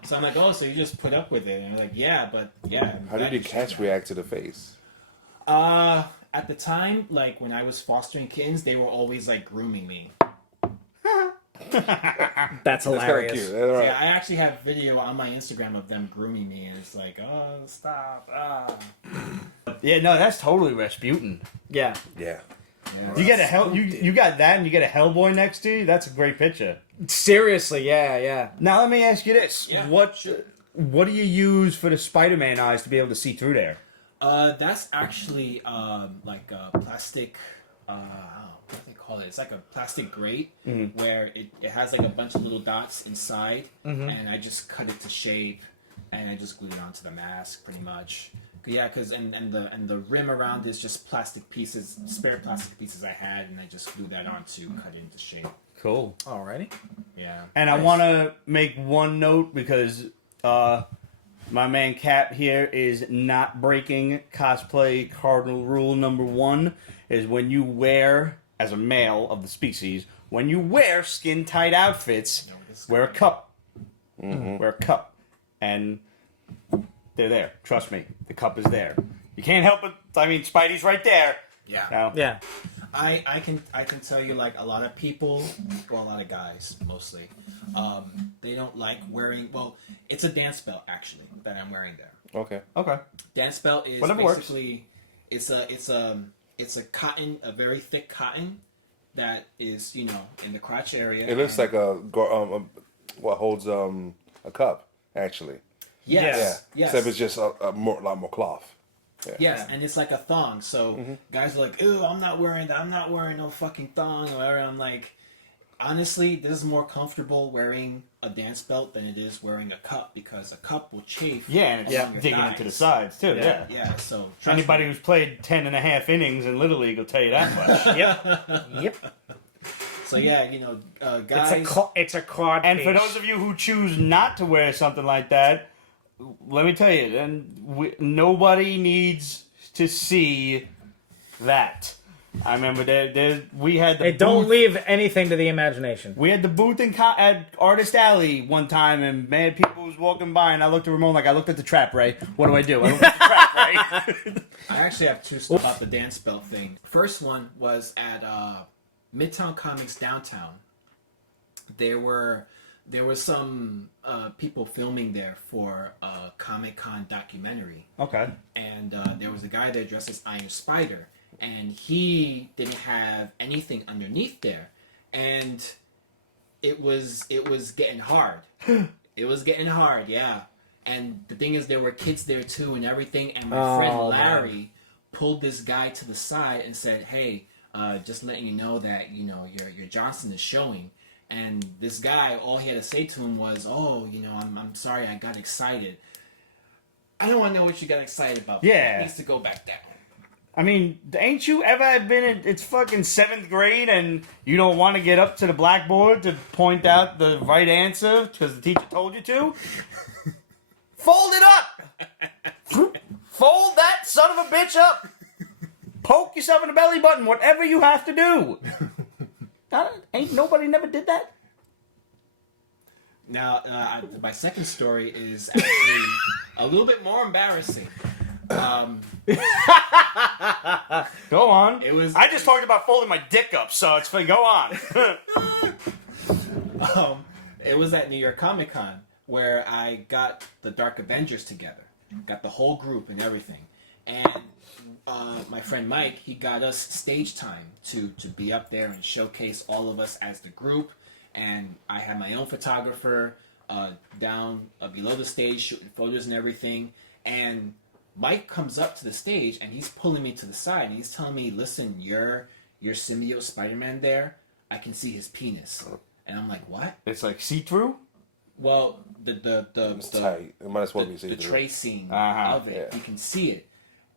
So I'm like, oh, so you just put up with it. And I'm like, yeah, but yeah. I'm How glad did your you cats shaved that. react to the face? At the time, when I was fostering kittens, they were always, grooming me. That's That's kind of hilarious. cute. All right. Yeah, I actually have video on my Instagram of them grooming me, and it's like, oh, stop, Yeah, no, that's totally Rasputin. Yeah. Yeah. Yeah. You get a you got that, and you get a Hellboy next to you. That's a great picture. Seriously, yeah. Now let me ask you this: Yeah, what sure. what do you use for the Spider-Man eyes to be able to see through there? That's actually plastic. What do they call it? It's like a plastic grate where it has a bunch of little dots inside, and I just cut it to shape, and I just glued it onto the mask pretty much. Yeah, because and the rim around is just plastic pieces, spare plastic pieces I had, and I just glued that on to cut it into shape. Cool. Alrighty. Yeah. And I want to make one note because my man Cap here is not breaking cosplay cardinal rule number 1 is when you wear, as a male of the species, when you wear skin tight outfits, wear a cup. Wear a cup. And they're there. Trust me. The cup is there. You can't help it. I mean, Spidey's right there. Yeah. Now, Yeah. I can tell you a lot of people, well, a lot of guys mostly, they don't like wearing. Well, it's a dance belt actually that I'm wearing there. Okay. okay. Dance belt is Whatever works. basically it's a cotton, a very thick cotton, that is, you know, in the crotch area. It looks like what holds a cup, actually. Yes. Yeah. Yes. Except it's just a lot more cloth. Yeah. Yes, and it's like a thong. So guys are like, "Ew, I'm not wearing that. I'm not wearing no fucking thong." Or whatever. I'm like, honestly, this is more comfortable wearing a dance belt than it is wearing a cup, because a cup will chafe. Yeah, and it's along your digging thighs. into the sides too. Yeah. Yeah. So trust Anybody me. who's played 10.5 innings in Little League will tell you that much. Yep. So yeah, you know, guys. It's a card. And for those of you who choose not to wear something like that, let me tell you, nobody needs to see that. I remember we had the don't booth- leave anything to the imagination. We had the booth at Artist Alley one time, and man, people was walking by, and I looked at Ramon like I looked at the trap, Ray. What do I do? I looked at the trap, Ray. I actually have two stuff about the dance belt thing. First one was at Midtown Comics downtown. There was some people filming there for a Comic-Con documentary. Okay. And there was a guy there dressed as Iron Spider, and he didn't have anything underneath there, and it was getting hard. It was getting hard, yeah. And the thing is, there were kids there too and everything. And my friend Larry pulled this guy to the side and said, "Hey, just letting you know that, you know, your Johnson is showing." And this guy, all he had to say to him was, "Oh, you know, I'm sorry, I got excited." I don't want to know what you got excited about. Yeah. It needs to go back down. I mean, ain't you ever been in, it's fucking 7th grade and you don't want to get up to the blackboard to point out the right answer because the teacher told you to? Fold it up! Fold that son of a bitch up! Poke yourself in the belly button, whatever you have to do. Ain't nobody never did that? Now, my second story is actually a little bit more embarrassing. Go on. It was. I just talked about folding my dick up, so it's fine. Go on. It was at New York Comic Con where I got the Dark Avengers together, got the whole group and everything, and my friend Mike, he got us stage time to be up there and showcase all of us as the group, and I had my own photographer down below the stage shooting photos and everything, and Mike comes up to the stage and he's pulling me to the side and he's telling me, "Listen, your symbiote Spider-Man there, I can see his penis." And I'm like, "What?" It's like see-through? Well, the It's tight. It might as well be the see-through. tracing Uh-huh. of it, Yeah. you can see it.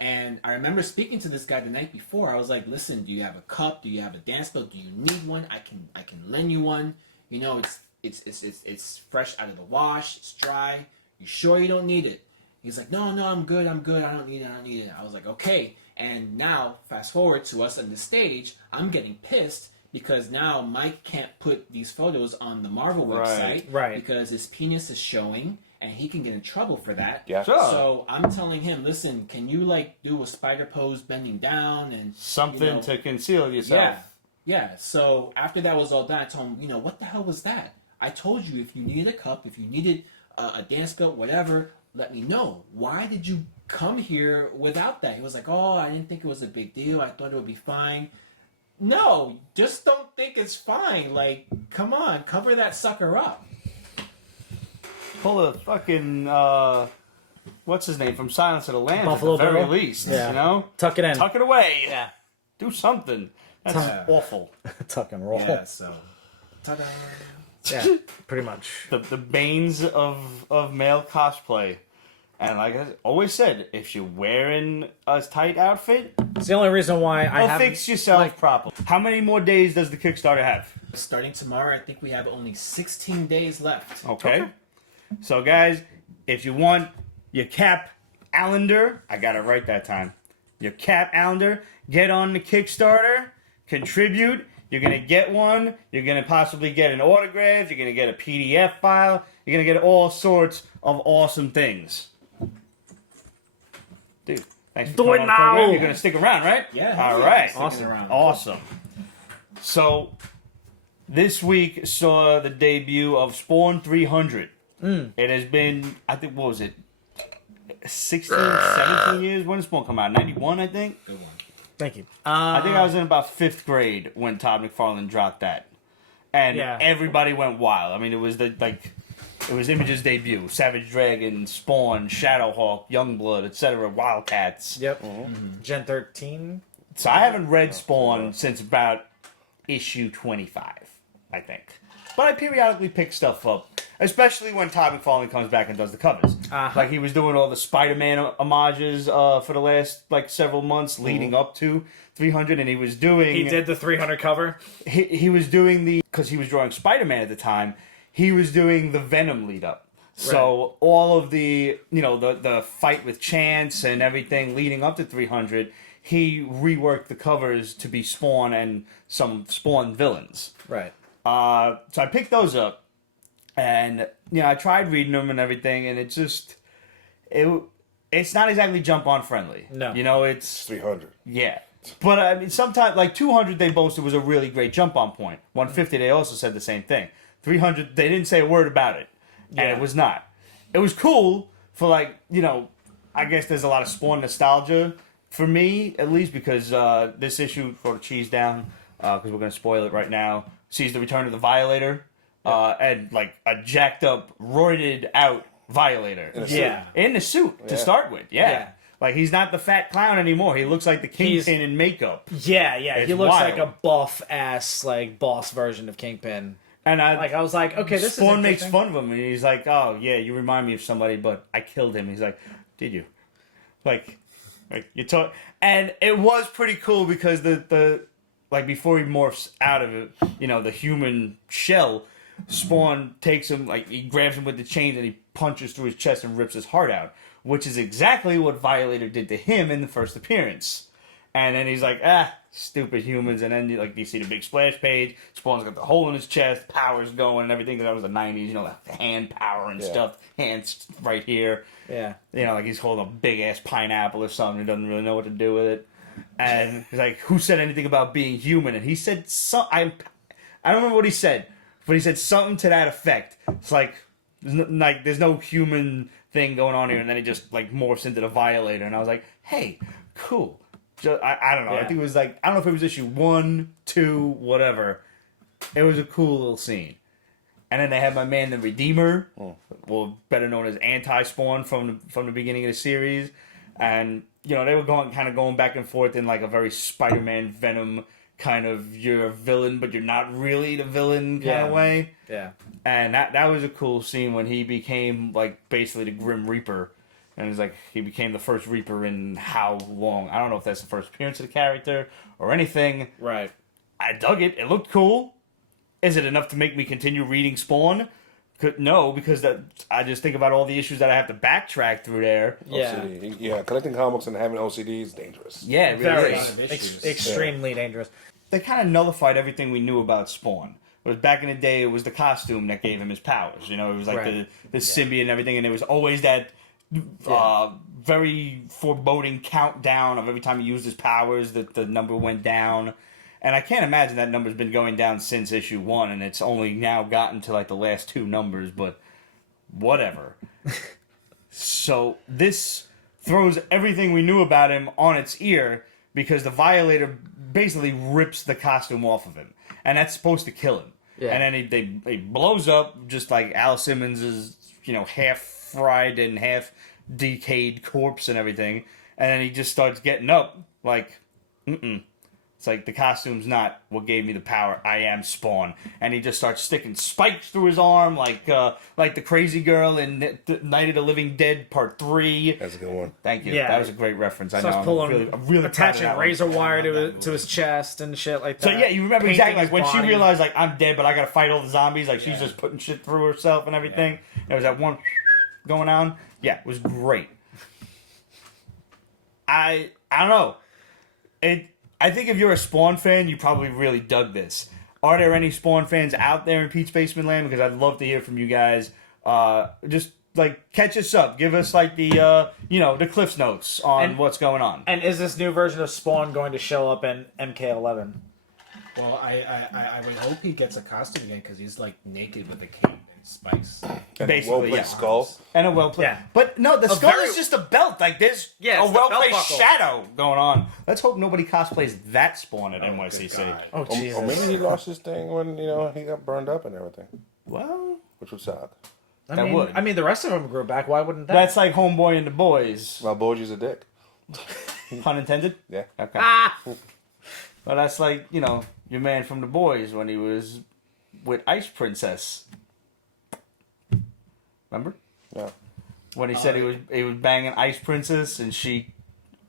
And I remember speaking to this guy the night before. I was like, "Listen, do you have a cup? Do you have a dance belt? Do you need one? I can lend you one. You know, it's fresh out of the wash. It's dry. You sure you don't need it?" He's like, No, I'm good. I don't need it. I was like, "Okay." And now, fast forward to us on the stage, I'm getting pissed because now Mike can't put these photos on the Marvel website Right. because his penis is showing, and he can get in trouble for that. Yeah. Sure. So I'm telling him, "Listen, can you like do a spider pose bending down and Something you know, to conceal yourself. yeah. So after that was all done, I told him, "What the hell was that? I told you if you needed a cup, if you needed a dance belt, whatever, let me know. Why did you come here without that?" He was like, "Oh, I didn't think it was a big deal. I thought it would be fine." No, just don't think it's fine. Like, come on, cover that sucker up. Pull a fucking, what's his name, from Silence of the Lambs Buffalo at the very Bill? least, Yeah. you know? Tuck it in. Tuck it away. Yeah. Do something. That's Tuck- awful. Tuck and roll. Yeah, so. Ta-da. Yeah, pretty much. The banes of male cosplay. And like I always said, if you're wearing a tight outfit, It's the only reason why I well, haven't. fix yourself properly. How many more days does the Kickstarter have? Starting tomorrow, I think we have only 16 days left. Okay. So, guys, if you want your Cap Allender, I got it right that time. Your Cap Allender, get on the Kickstarter, contribute. You're going to get one. You're going to possibly get an autograph. You're going to get a PDF file. You're going to get all sorts of awesome things. Dude, thanks for Do coming it on the program. now. You're going to stick around, right? Yeah. All yeah, right. sticking Awesome. around. Awesome. So, this week saw the debut of Spawn 300. It has been, I think, what was it? 16, 17 years? When did Spawn come out? 91, I think? Good one. Thank you. I think I was in about 5th grade when Todd McFarlane dropped that, and everybody went wild. I mean, it was it was Image's debut: Savage Dragon, Spawn, Shadowhawk, Youngblood, etc. Wildcats. Yep. Gen 13. So I haven't read Spawn since about issue 25, I think. But I periodically pick stuff up, especially when Todd McFarlane comes back and does the covers. Like he was doing all the Spider-Man homages for the last several months leading up to 300, and he was doing. He did the 300 cover. He was doing because he was drawing Spider-Man at the time. He was doing the Venom lead up. So all of the the fight with Chance and everything leading up to 300, he reworked the covers to be Spawn and some Spawn villains. Right. So I picked those up, and I tried reading them and everything, and it's not exactly jump on friendly. No, it's 300. Yeah, but I mean sometimes like 200 they boasted was a really great jump on point. 150 they also said the same thing. 300 they didn't say a word about it, and it was not. It was cool for I guess there's a lot of Spawn nostalgia for me at least because this issue for the cheese down because we're gonna spoil it right now. Sees the return of the Violator, and like a jacked up, roided out Violator. In the suit to start with. Yeah. Like he's not the fat clown anymore. He looks like the Kingpin in makeup. Yeah. It's He looks wild. like a buff ass boss version of Kingpin. And I was like, okay, this is Spawn makes interesting. fun of him, and he's like, "Oh yeah, you remind me of somebody, but I killed him." He's like, "Did you?" Like you talk, and it was pretty cool because the before he morphs out of it, the human shell, Spawn takes him, he grabs him with the chains and he punches through his chest and rips his heart out, which is exactly what Violator did to him in the first appearance. And then he's like, stupid humans, and then you see the big splash page, Spawn's got the hole in his chest, power's going and everything, because that was the 90s, the hand power and stuff, hands right here. Yeah. He's holding a big-ass pineapple or something, he doesn't really know what to do with it. And he's like, who said anything about being human? And he said, I don't remember what he said, but he said something to that effect. It's there's no human thing going on here, and then he just morphs into the Violator, and I was like, hey, cool. I don't know. I think it was I don't know if it was issue 1, 2, whatever. It was a cool little scene. And then they had my man, the Redeemer, well, better known as Anti-Spawn from the beginning of the series. And, they were going back and forth in a very Spider-Man Venom kind of, you're a villain, but you're not really the villain kind of way. Yeah. And that was a cool scene when he became, basically the Grim Reaper. And it's he became the first Reaper in how long? I don't know if that's the first appearance of the character or anything. Right. I dug it. It looked cool. Is it enough to make me continue reading Spawn? No, because I just think about all the issues that I have to backtrack through there. Yeah. OCD. Yeah, collecting comics and having OCD is dangerous. Yeah, it really Very. is. Extremely dangerous. They kind of nullified everything we knew about Spawn. But back in the day, it was the costume that gave him his powers. It was the symbiote and everything, and there was always that very foreboding countdown of every time he used his powers that the number went down. And I can't imagine that number's been going down since issue 1, and it's only now gotten to the last 2 numbers, but whatever. So this throws everything we knew about him on its ear because the Violator basically rips the costume off of him, and that's supposed to kill him. Yeah. And then he blows up just like Al Simmons' half fried and half decayed corpse and everything, and then he just starts getting up it's the costume's not what gave me the power. I am Spawn, and he just starts sticking spikes through his arm like the crazy girl in Night of the Living Dead Part 3. That's a good one. Thank you. Yeah. That was a great reference. I know. Starts pulling, I'm really proud of attaching that razor one. wire to his chest and shit like that. So yeah, you remember Painting exactly his when she body. realized I'm dead, but I gotta fight all the zombies. She's just putting shit through herself and everything. There was that one going on. Yeah, it was great. I don't know. I think if you're a Spawn fan, you probably really dug this. Are there any Spawn fans out there in Pete's Basement Land? Because I'd love to hear from you guys. Just catch us up. Give us the Cliff's Notes on what's going on. And is this new version of Spawn going to show up in MK11? Well, I would hope he gets a costume again because he's naked with a cape and spikes. And Basically, well played yeah. skull. And a well played. Yeah. But no, the skull very- is just a belt. Like there's Yeah, a it's the well belt played buckle. shadow going on. Let's hope nobody cosplays that Spawn at Good NYCC. God. Oh, Jesus. Or maybe he lost his thing when he got burned up and everything, Well, which would suck. that would. I mean, the rest of them grew back. Why wouldn't that? that's like Homeboy and the Boys. Well, Boji's a dick. Pun intended? Yeah. Okay. Ah! Well, that's like, your man from the Boys when he was with Ice Princess. Remember? Yeah. When he said he was banging Ice Princess and she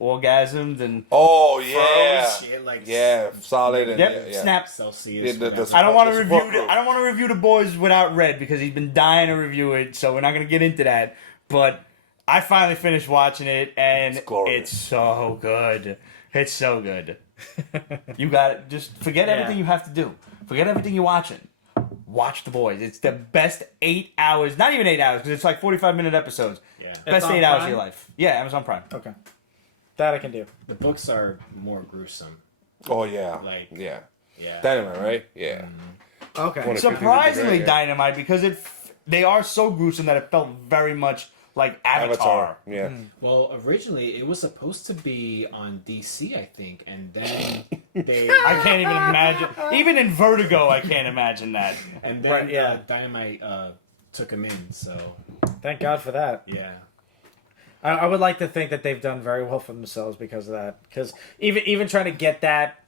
orgasmed and Oh yeah. She had, like, Yeah. Solid and yep, yeah. snap. Celsius. Yeah, the- whatever. I don't want to The review support group. I don't want to review the Boys without Red because he's been dying to review it, so we're not going to get into that. But I finally finished watching it and It's glorious. it's so good. It's so good. You got it. Just forget everything you have to do. Forget everything you're watching. Watch The Boys. It's the best 8 hours. Not even 8 hours because it's like 45-minute episodes. Yeah. Best on 8 hours of Prime? your life. Yeah, Amazon Prime. Okay. That I can do. The books are more gruesome. Oh yeah. Like- yeah. Yeah. Dynamite, right? Yeah. Okay. What a- Surprisingly Yeah. dynamite because they are so gruesome that it felt very much like Avatar. Yeah. Well, originally it was supposed to be on DC, I think, and then they I can't even imagine. Even in Vertigo, I can't imagine that. and then Right, yeah. Dynamite took him in. So Thank God for that. yeah. I would like to think that they've done very well for themselves because of that. Because even trying to get that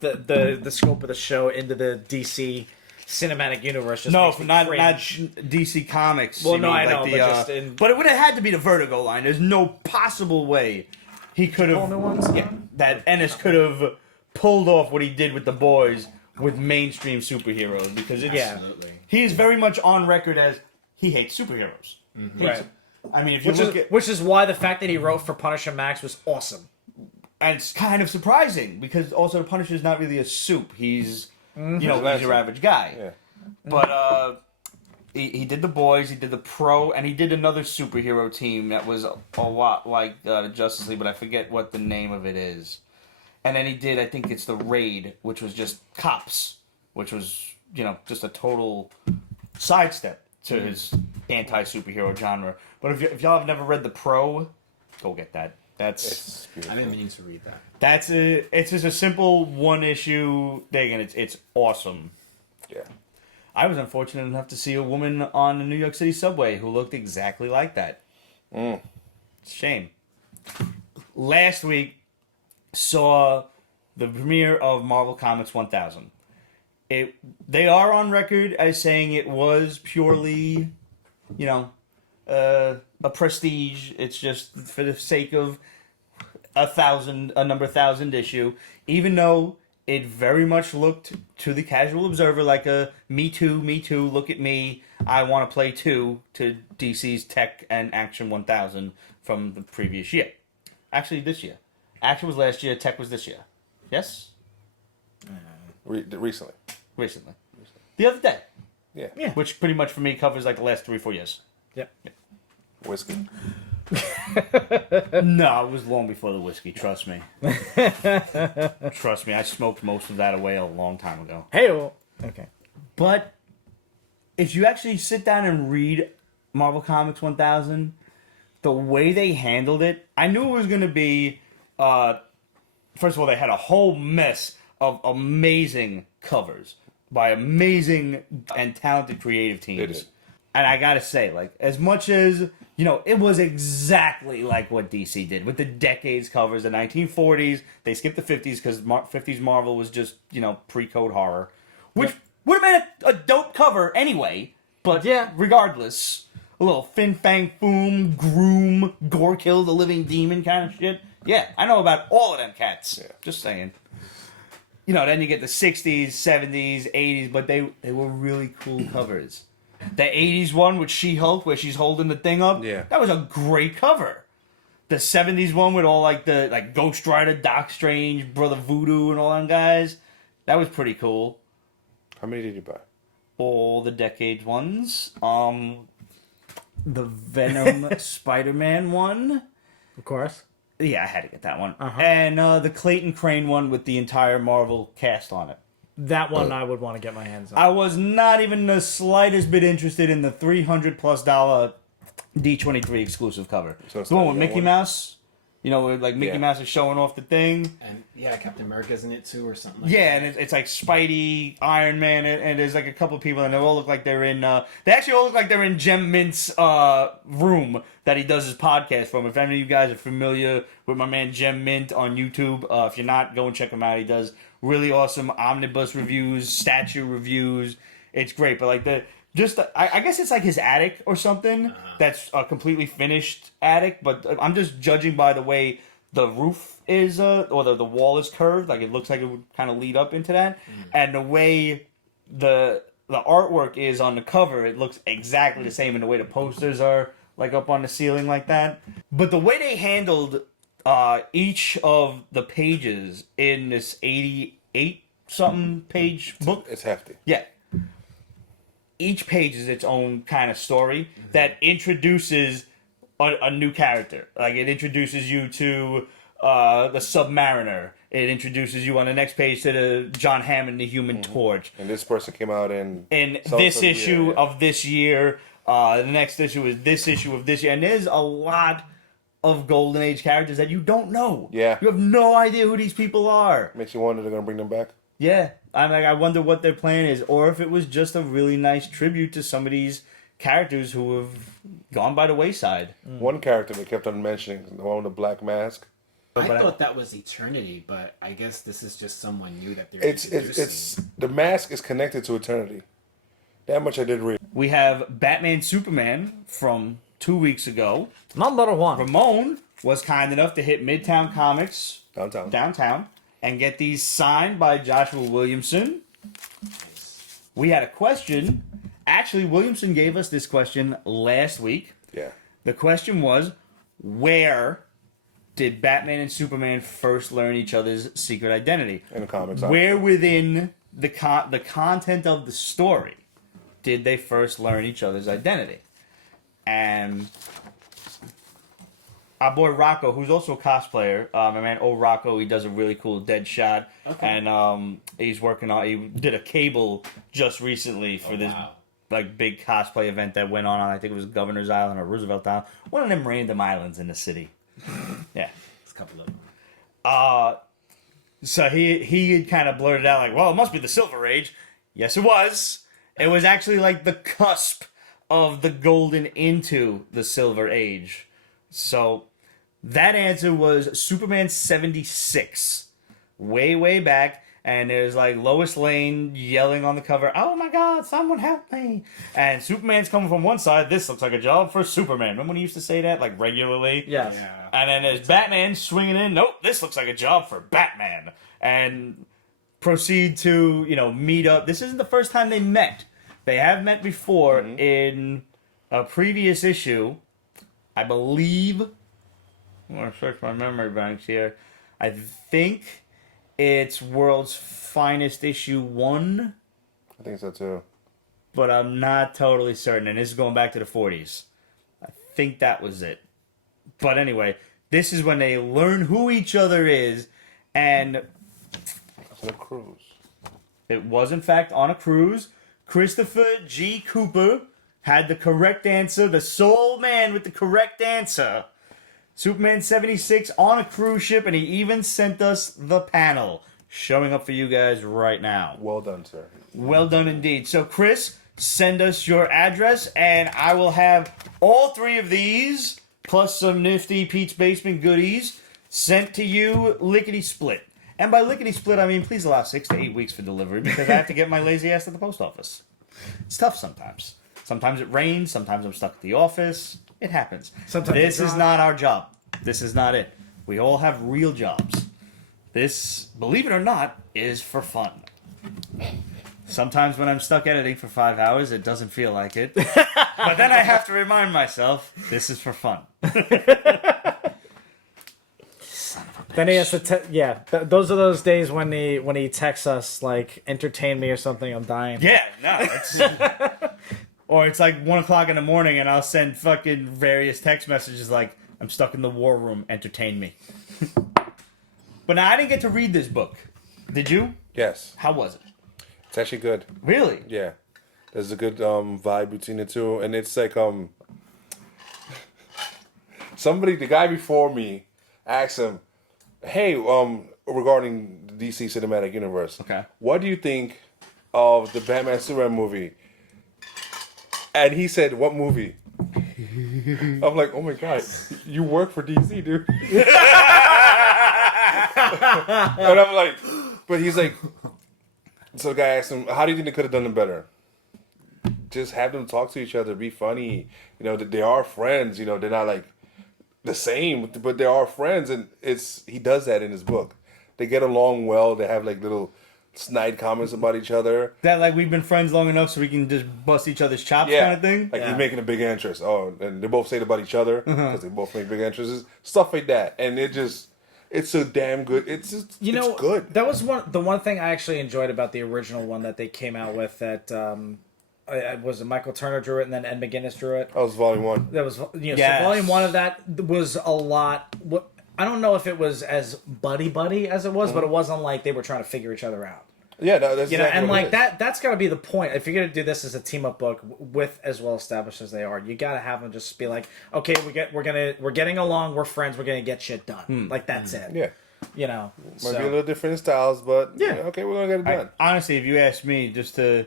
the scope of the show into the DC cinematic universe just No, makes me not cringe. DC Comics. Well, you no, mean, I like know, the, but just in- but it would have had to be the Vertigo line. There's no possible way he could have. All new ones? Yeah, that Ennis could have pulled off what he did with the Boys with mainstream superheroes because it's, Yeah. Absolutely. he is very much on record as he hates superheroes. Hates Right. them. I mean, if you Which look is at, which is why the fact that he wrote for Punisher Max was awesome. and it's kind of surprising because also the Punisher's not really a soup. He's he's your average guy. Yeah. But he did the Boys, he did the Pro, and he did another superhero team that was a lot like Justice League, but I forget what the name of it is. And then he did, I think it's the Raid, which was just cops, which was just a total sidestep to his anti-superhero genre. But if y'all have never read the Pro, go get that. That's It's I've beautiful. been meaning to read that. it's just a simple one issue thing, and it's awesome. Yeah. I was unfortunate enough to see a woman on the New York City subway who looked exactly like that. It's a shame. Last week saw the premiere of Marvel Comics 1000. They are on record as saying it was purely, a prestige. It's just for the sake of a number 1,000 issue, even though it very much looked to the casual observer like a me too, look at me, I want to play too, to DC's Tech and Action 1000 from the previous year. Actually, this year. Action was last year, Tech was this year. Yes? Recently. Recently. The other day. Yeah. Yeah. Which pretty much for me covers like the last 3-4 years. Yep. Whiskey. No, it was long before the whiskey, trust me. Trust me, I smoked most of that away a long time ago. Hey. Okay. But if you actually sit down and read Marvel Comics 1000, the way they handled it, I knew it was going to be. First of all, they had a whole mess of amazing covers by amazing and talented creative They teams. did. And I gotta say, like, as much as, it was exactly like what DC did with the decades covers, the 1940s, they skipped the 50s because 50s Marvel was just, pre-code horror, which would have been a dope cover anyway, but Yeah. regardless, a little fin fang foom, groom, gore kill the living demon kind of shit. Yeah, I know about all of them cats. Yeah. Just saying. Then you get the 60s, 70s, 80s, but they were really cool covers. The 80s one with She-Hulk, where she's holding the thing up, Yeah. that was a great cover. The 70s one with all the Ghost Rider, Doc Strange, Brother Voodoo, and all them guys, that was pretty cool. How many did you buy? All the decades ones. The Venom Spider-Man one. Of course. Yeah, I had to get that one. Uh-huh. And the Clayton Crane one with the entire Marvel cast on it. That one I would want to get my hands on. I was not even the slightest bit interested in the $300+ D23 exclusive cover. So it's the one not with your Mickey one? Mouse. You know, where like Mickey Yeah. Mouse is showing off the thing. And yeah, Captain America's in it too, or something. Like Yeah, that. and it's like Spidey, Iron Man, and there's like a couple of people, and they all look like they're in. They actually all look like they're in Jem Mint's room that he does his podcast from. If any of you guys are familiar with my man Jem Mint on YouTube, if you're not, go and check him out. He does really awesome omnibus reviews, statue reviews. It's great, but like I guess it's like his attic or something. That's a completely finished attic, but I'm just judging by the way the roof is, or the wall is curved. Like it looks like it would kind of lead up into that, and the way the artwork is on the cover, it looks exactly the same. And the way the posters are like up on the ceiling like that, but the way they handled each of the pages in this 88 something page book. It's hefty. Yeah. Each page is its own kind of story that introduces a new character. Like it introduces you to the Submariner. It introduces you on the next page to the John Hammond, the Human Torch. And this person came out in This issue yeah. of this year. The next issue is this issue of this year. And there's a lot of Golden Age characters that you don't know. Yeah. You have no idea who these people are. Makes you wonder they're gonna bring them back. Yeah. I'm like, I wonder what their plan is, or if it was just a really nice tribute to some of these characters who have gone by the wayside. One character they kept on mentioning, the one with the black mask. I thought that was Eternity, but I guess this is just someone new that they're It's introducing. the mask is connected to eternity. That much I did read. We have Batman Superman from 2 weeks ago. Number one. Ramon was kind enough to hit Midtown Comics Downtown. and get these signed by Joshua Williamson. We had a question. Actually, Williamson gave us this question last week. Yeah. The question was, where did Batman and Superman first learn each other's secret identity? In the comics. Where within the content of the story did they first learn each other's identity? And our boy Rocco, who's also a cosplayer, my man O Rocco, he does a really cool dead shot. Okay. And he did a cable just recently for this wow. like big cosplay event that went on, I think it was Governor's Island or Roosevelt Island. One of them random islands in the city. Yeah. It's a couple of them. So he had kind of blurted out like, well, it must be the Silver Age. Yes, it was. It was actually like the cusp of the golden into the Silver Age. So that answer was Superman 76. Way, way back. And there's like Lois Lane yelling on the cover, oh my God, someone help me. And Superman's coming from one side. This looks like a job for Superman. Remember when he used to say that like regularly? Yes. Yeah. And then there's Batman swinging in. Nope, this looks like a job for Batman. And proceed to, meet up. This isn't the first time they met. They have met before in a previous issue. I believe. I'm going to search my memory banks here. I think it's World's Finest issue 1. I think so too. But I'm not totally certain. And this is going back to the 40s. I think that was it. But anyway, this is when they learn who each other is. And It's on a cruise. it was, in fact, on a cruise. Christopher G. Cooper had the correct answer. The sole man with the correct answer. Superman 76 on a cruise ship. And he even sent us the panel. Showing up for you guys right now. Well done, sir. Well done indeed. So, Chris, send us your address, and I will have all 3 of these, plus some nifty Pete's Basement goodies, sent to you lickety-split. And by lickety-split, I mean please allow 6 to 8 weeks for delivery, because I have to get my lazy ass to the post office. It's tough sometimes. Sometimes it rains, sometimes I'm stuck at the office. It happens. Sometimes This you're is drunk. not our job. This is not it. We all have real jobs. This, believe it or not, is for fun. Sometimes when I'm stuck editing for 5 hours, it doesn't feel like it. But then I have to remind myself, this is for fun. Then he has to. Those are those days when he texts us like, "Entertain me" or something. I'm dying. Yeah, no, it's... Or it's like 1 o'clock in the morning and I'll send fucking various text messages like, I'm stuck in the war room, entertain me. But now, I didn't get to read this book. Did you? Yes. How was it? It's actually good. Really? Yeah, there's a good vibe between the two, and it's like the guy before me asked him, "Hey, regarding the DC Cinematic Universe, Okay. what do you think of the Batman Superman movie?" And he said, "What movie?" I'm like, "Oh my god, you work for DC, dude." And I'm like, but he's like, so the guy asked him, "How do you think they could have done it better?" Just have them talk to each other, be funny. You know, they are friends. You know, they're not like the same, but they are friends, and he does that in his book. They get along well. They have like little snide comments about each other. That like we've been friends long enough so we can just bust each other's chops kind of thing? Like he's making a big entrance. Oh, and they both say it about each other because they both make big entrances. Stuff like that. And it's so damn good. It's just, it's good. That was the one thing I actually enjoyed about the original one that they came out with that was Michael Turner drew it and then Ed McGuinness drew it. That was volume 1. That was, so volume 1 of that was a lot. I don't know if it was as buddy as it was, but it wasn't like they were trying to figure each other out. Yeah, no, that's exactly and like that's got to be the point. If you're gonna do this as a team up book with as well established as they are, you got to have them just be like, okay, we're getting along, we're friends, we're gonna get shit done. Like that's it. Yeah, you know, might be a little different in styles, but yeah, okay, we're gonna get it done. Honestly, if you ask me, just to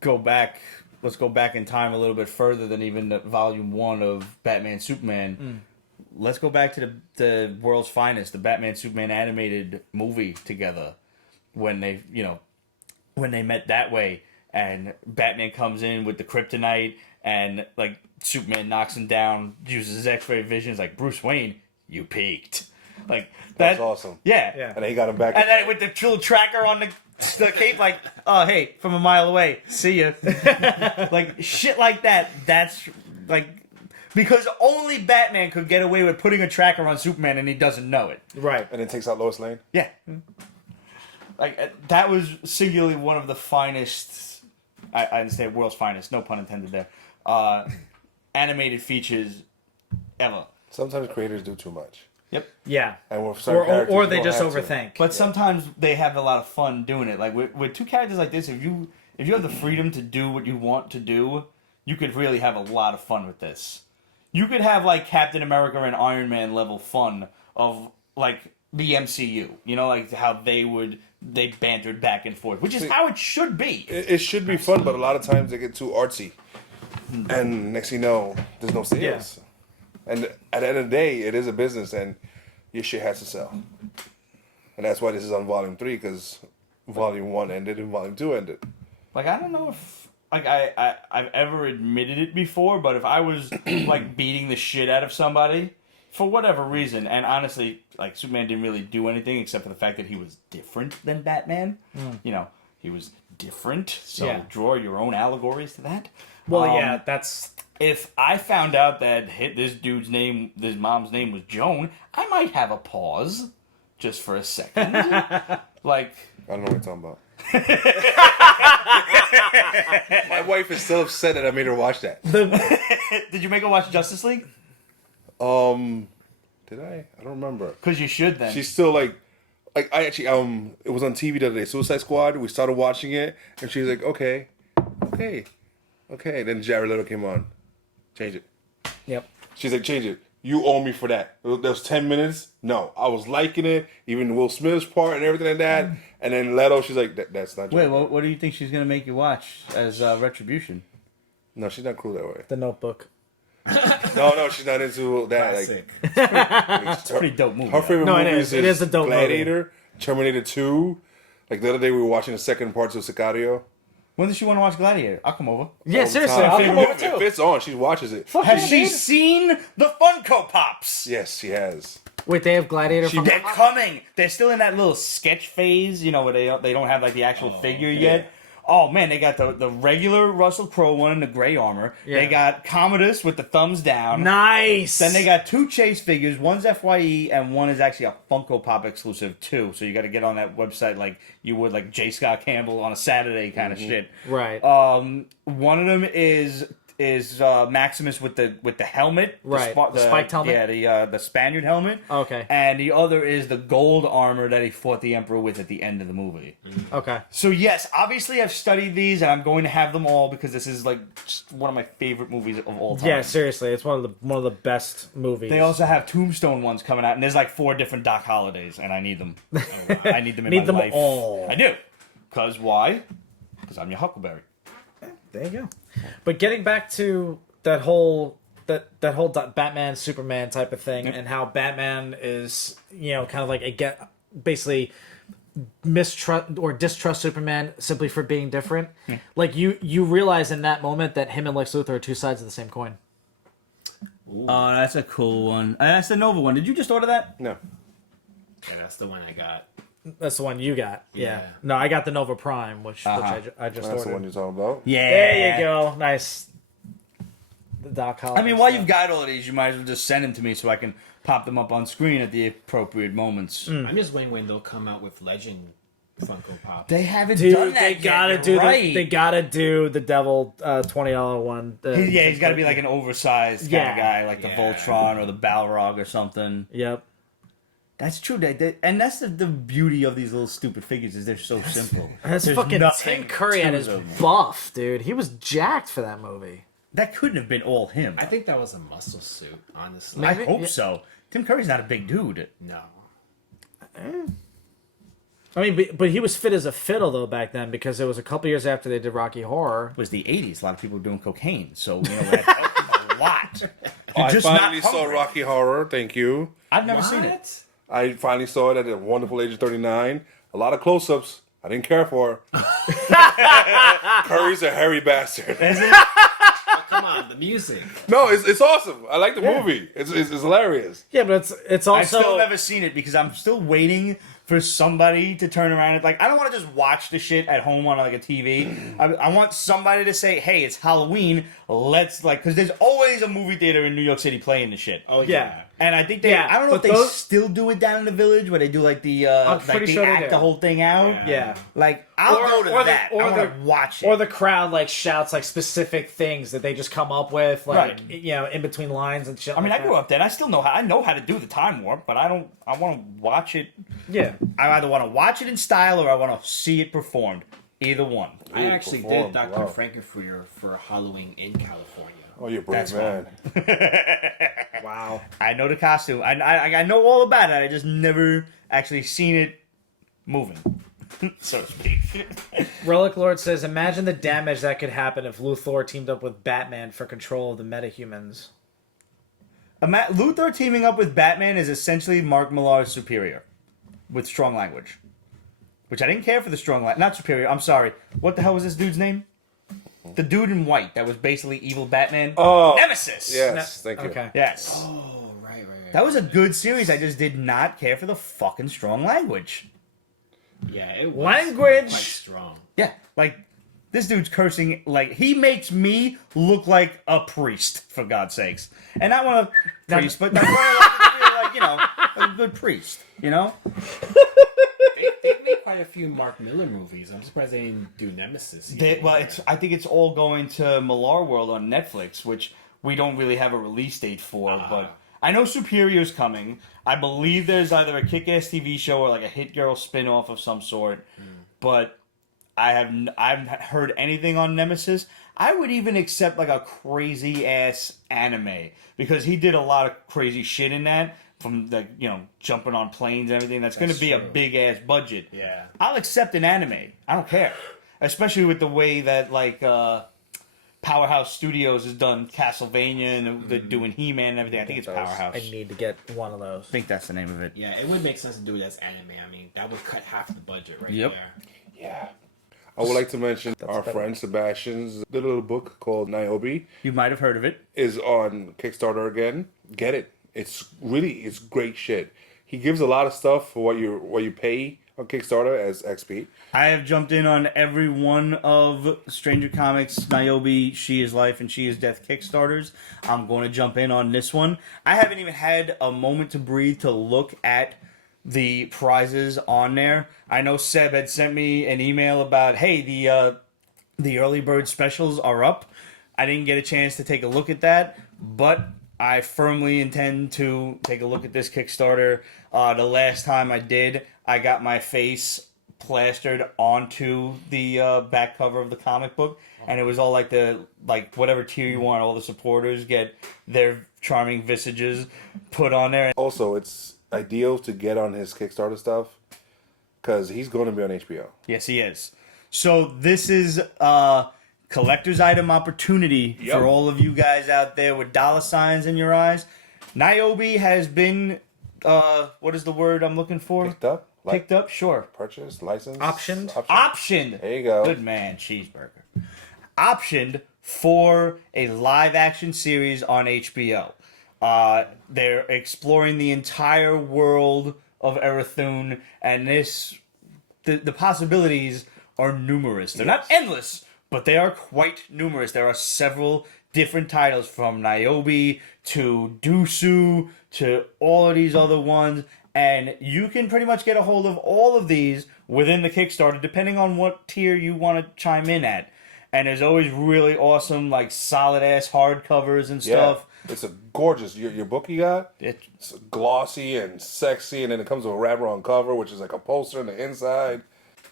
go back, let's go back in time a little bit further than even the volume 1 of Batman Superman. Let's go back to the world's finest, the Batman Superman animated movie together. When they met that way, and Batman comes in with the kryptonite, and like Superman knocks him down, uses his X-ray vision, is like, Bruce Wayne, you peaked. Like that's awesome. Yeah. And then he got him back. And then with the little tracker on the cape, like, oh hey, from a mile away, see ya. Like shit like that. That's like. Because only Batman could get away with putting a tracker on Superman and he doesn't know it. Right. And it takes out Lois Lane. Yeah. Like, that was singularly one of the finest, I understand world's finest, no pun intended there, animated features ever. Sometimes creators do too much. Yep. Yeah. And with or they just overthink. But sometimes they have a lot of fun doing it. Like, with two characters like this, if you have the freedom to do what you want to do, you could really have a lot of fun with this. You could have, like, Captain America and Iron Man level fun of, like, the MCU. You know, like, how they bantered back and forth, which is how it should be. It should be fun, but a lot of times they get too artsy. And next thing you know, there's no sales. Yeah. And at the end of the day, it is a business, and your shit has to sell. And that's why this is on Volume 3, because Volume 1 ended and Volume 2 ended. Like, I don't know if... Like, I've ever admitted it before, but if I was, like, beating the shit out of somebody, for whatever reason, and honestly, like, Superman didn't really do anything except for the fact that he was different than Batman. You know, he was different, so draw your own allegories to that. Well, yeah, that's... If I found out that this mom's name was Joan, I might have a pause, just for a second. Like... I don't know what you're talking about. My wife is still upset that I made her watch that. Did you make her watch Justice League? Did I? I don't remember. Because you should then. She's still like I actually it was on TV the other day. Suicide Squad. We started watching it, and she's like, okay. Then Jared Leto came on. Change it. Yep. She's like, change it. You owe me for that. There was 10 minutes. No, I was liking it. Even Will Smith's part and everything like that. And then Leto, she's like, that's not. Wait, what do you think she's gonna make you watch as retribution? No, she's not cool that way. The Notebook. No, she's not into that. Classic. It's a pretty dope movie. Her favorite movies it is a dope Gladiator, movie. Terminator 2. Like the other day, we were watching the second parts of Sicario. When does she want to watch Gladiator? I'll come over. Yeah, seriously, I'll come over too. If it's on, she watches it. Has she seen the Funko Pops? Yes, she has. Wait, they have Gladiator from... They're coming. They're still in that little sketch phase, you know, where they don't have like the actual figure yet. Oh man, they got the regular Russell Crowe one in the gray armor. Yeah. They got Commodus with the thumbs down. Nice. Then they got 2 Chase figures. One's FYE and one is actually a Funko Pop exclusive too. So you got to get on that website like you would like J. Scott Campbell on a Saturday kind of shit. Right. One of them is is Maximus with the helmet, Right, the spiked helmet? Yeah, the Spaniard helmet. Okay. And the other is the gold armor that he fought the Emperor with at the end of the movie. Okay. So yes, obviously I've studied these, and I'm going to have them all because this is like just one of my favorite movies of all time. Yeah, seriously, it's one of the best movies. They also have Tombstone ones coming out, and there's like 4 different Doc Hollidays, and I need them. I need them in Need my them life. all. I do. Cause why? Because I'm your Huckleberry. There you go. But getting back to that whole Batman Superman type of thing, and how Batman is kind of like basically mistrust or distrust Superman simply for being different. Like you realize in that moment that him and Lex Luthor are two sides of the same coin. Oh, that's a cool one. That's the Nova one. Did you just order that? No. Yeah, that's the one I got. That's the one you got. Yeah. Yeah. No, I got the Nova Prime, which I just That's ordered. the one you're talking about. Yeah. There you go. Nice. The Doc Holliday I mean, while stuff. you've got all of these, you might as well just send them to me so I can pop them up on screen at the appropriate moments. I'm just waiting when they'll come out with Legend Funko Pop. They haven't Dude, done that they yet. gotta You're do right. they gotta do the Devil $20 one. He's got to be like an oversized kind Yeah. of guy, like the Yeah. Voltron or the Balrog or something. Yep. That's true. And that's the beauty of these little stupid figures is they're so simple. That's There's fucking nothing Tim Curry to at his them. buff, dude. He was jacked for that movie. That couldn't have been all him. I think that was a muscle suit, honestly. I Maybe- hope yeah. so. Tim Curry's not a big dude. No. I mean, but he was fit as a fiddle though back then because it was a couple years after they did Rocky Horror. It was the 80s. A lot of people were doing cocaine, so that helped him a lot. I just not finally saw hungry. Rocky Horror. Thank you. I've never seen it. I finally saw it at a wonderful age of 39. A lot of close-ups. I didn't care for. Curry's a hairy bastard. Oh, come on, the music. No, it's awesome. I like the movie. It's hilarious. Yeah, but it's I've still also never seen it because I'm still waiting for somebody to turn around and like I don't want to just watch the shit at home on like a TV. I want somebody to say, "Hey, it's Halloween. Let's like," because there's always a movie theater in New York City playing the shit. Oh, yeah. And I think they, Yeah, I don't know if but they those- still do it down in the village where they do like the, I'm like pretty they sure they act do. the whole thing out. yeah. Like I'll go to that. I want to watch it. Or the crowd like shouts like specific things that they just come up with, like Right. in between lines and shit. I mean, like I grew up then. I still know how to do the time warp, but I don't. I want to watch it. Yeah. I either want to watch it in style or I want to see it performed. Either one. I actually did performed, Dr. wow. Frankenfurter for Halloween in California. Oh, you're a brave That's man. Wow. I know the costume. I know all about it. I just never actually seen it moving, so to speak. Relic Lord says, imagine the damage that could happen if Luthor teamed up with Batman for control of the metahumans. Luthor teaming up with Batman is essentially Mark Millar's Superior, with strong language. Which I didn't care for the strong language. Not Superior, I'm sorry. What the hell was this dude's name? The dude in white that was basically evil Batman. Oh, Nemesis! yes, thank you. Okay. Yes. Oh, right. That was a good series. I just did not care for the fucking strong language. Yeah, it was Language. quite strong. Yeah, like, this dude's cursing, like, he makes me look like a priest, for God's sakes. And not one of priests, but like, a good priest, you know? They've made quite a few Mark Miller movies. I'm surprised they didn't do Nemesis. I think it's all going to Millar World on Netflix, which we don't really have a release date for, but I know Superior's coming. I believe there's either a Kick-Ass TV show or like a Hit Girl spin-off of some sort, but I haven't heard anything on Nemesis. I would even accept like a crazy-ass anime, because he did a lot of crazy shit in that, from the, jumping on planes and everything. That's going to be a true. big-ass budget. Yeah. I'll accept an anime. I don't care. Especially with the way that, like, Powerhouse Studios has done Castlevania and they're doing He-Man and everything. I think it's Powerhouse. I need to get one of those. I think that's the name of it. Yeah, it would make sense to do it as anime. I mean, that would cut half the budget right Yep. there. Yeah. I would like to mention our better. friend Sebastian's little book called Niobe You might have heard of it. is on Kickstarter again. Get it. It's great shit. He gives a lot of stuff for what you pay on Kickstarter as XP. I have jumped in on every one of Stranger Comics, Niobe, She Is Life, and She Is Death Kickstarters. I'm going to jump in on this one. I haven't even had a moment to breathe to look at the prizes on there. I know Seb had sent me an email about, hey, the early bird specials are up. I didn't get a chance to take a look at that, but I firmly intend to take a look at this Kickstarter. The last time I did, I got my face plastered onto the back cover of the comic book, and it was all like whatever tier you want, all the supporters get their charming visages put on there. Also, it's ideal to get on his Kickstarter stuff because he's going to be on HBO. Yes, he is. So this is a collector's item opportunity for all of you guys out there with dollar signs in your eyes. Niobe has been, what is the word I'm looking for? Picked up? Picked up, sure. Purchased, licensed? Optioned. There you go. Good man, cheeseburger. Optioned for a live action series on HBO. They're exploring the entire world of Erathune, and the possibilities are numerous. They're not endless, but they are quite numerous. There are several different titles, from Niobe to Dusu to all of these other ones, and you can pretty much get a hold of all of these within the Kickstarter, depending on what tier you want to chime in at. And there's always really awesome, like, solid-ass hardcovers and stuff. Yeah, it's a gorgeous, your book you got, it's glossy and sexy, and then it comes with a wrapper on cover, which is like a poster on the inside.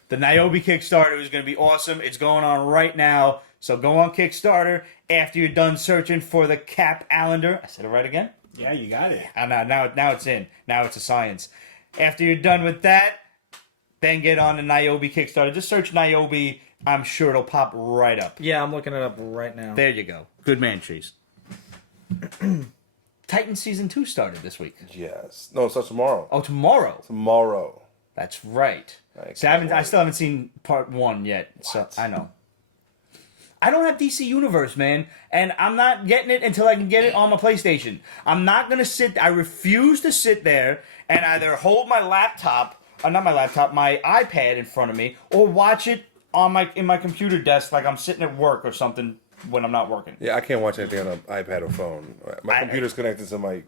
The Niobe Kickstarter is going to be awesome. It's going on right now. So go on Kickstarter after you're done searching for the Cap Allender. I said it right again? Yeah, you got it. And now it's in. Now it's a science. After you're done with that, then get on the Niobe Kickstarter. Just search Niobe. I'm sure it'll pop right up. Yeah, I'm looking it up right now. There you go. Good man, Cheese. Titan Season 2 started this week. Yes. No, it starts tomorrow. Oh, tomorrow. Tomorrow. That's right. See, I still haven't seen part 1 yet, so I know. I don't have DC Universe, man, and I'm not getting it until I can get it on my PlayStation. I'm not going to sit... I refuse to sit there and either hold my laptop... not my laptop, my iPad in front of me, or watch it on in my computer desk like I'm sitting at work or something when I'm not working. Yeah, I can't watch anything on an iPad or phone. My computer's connected to my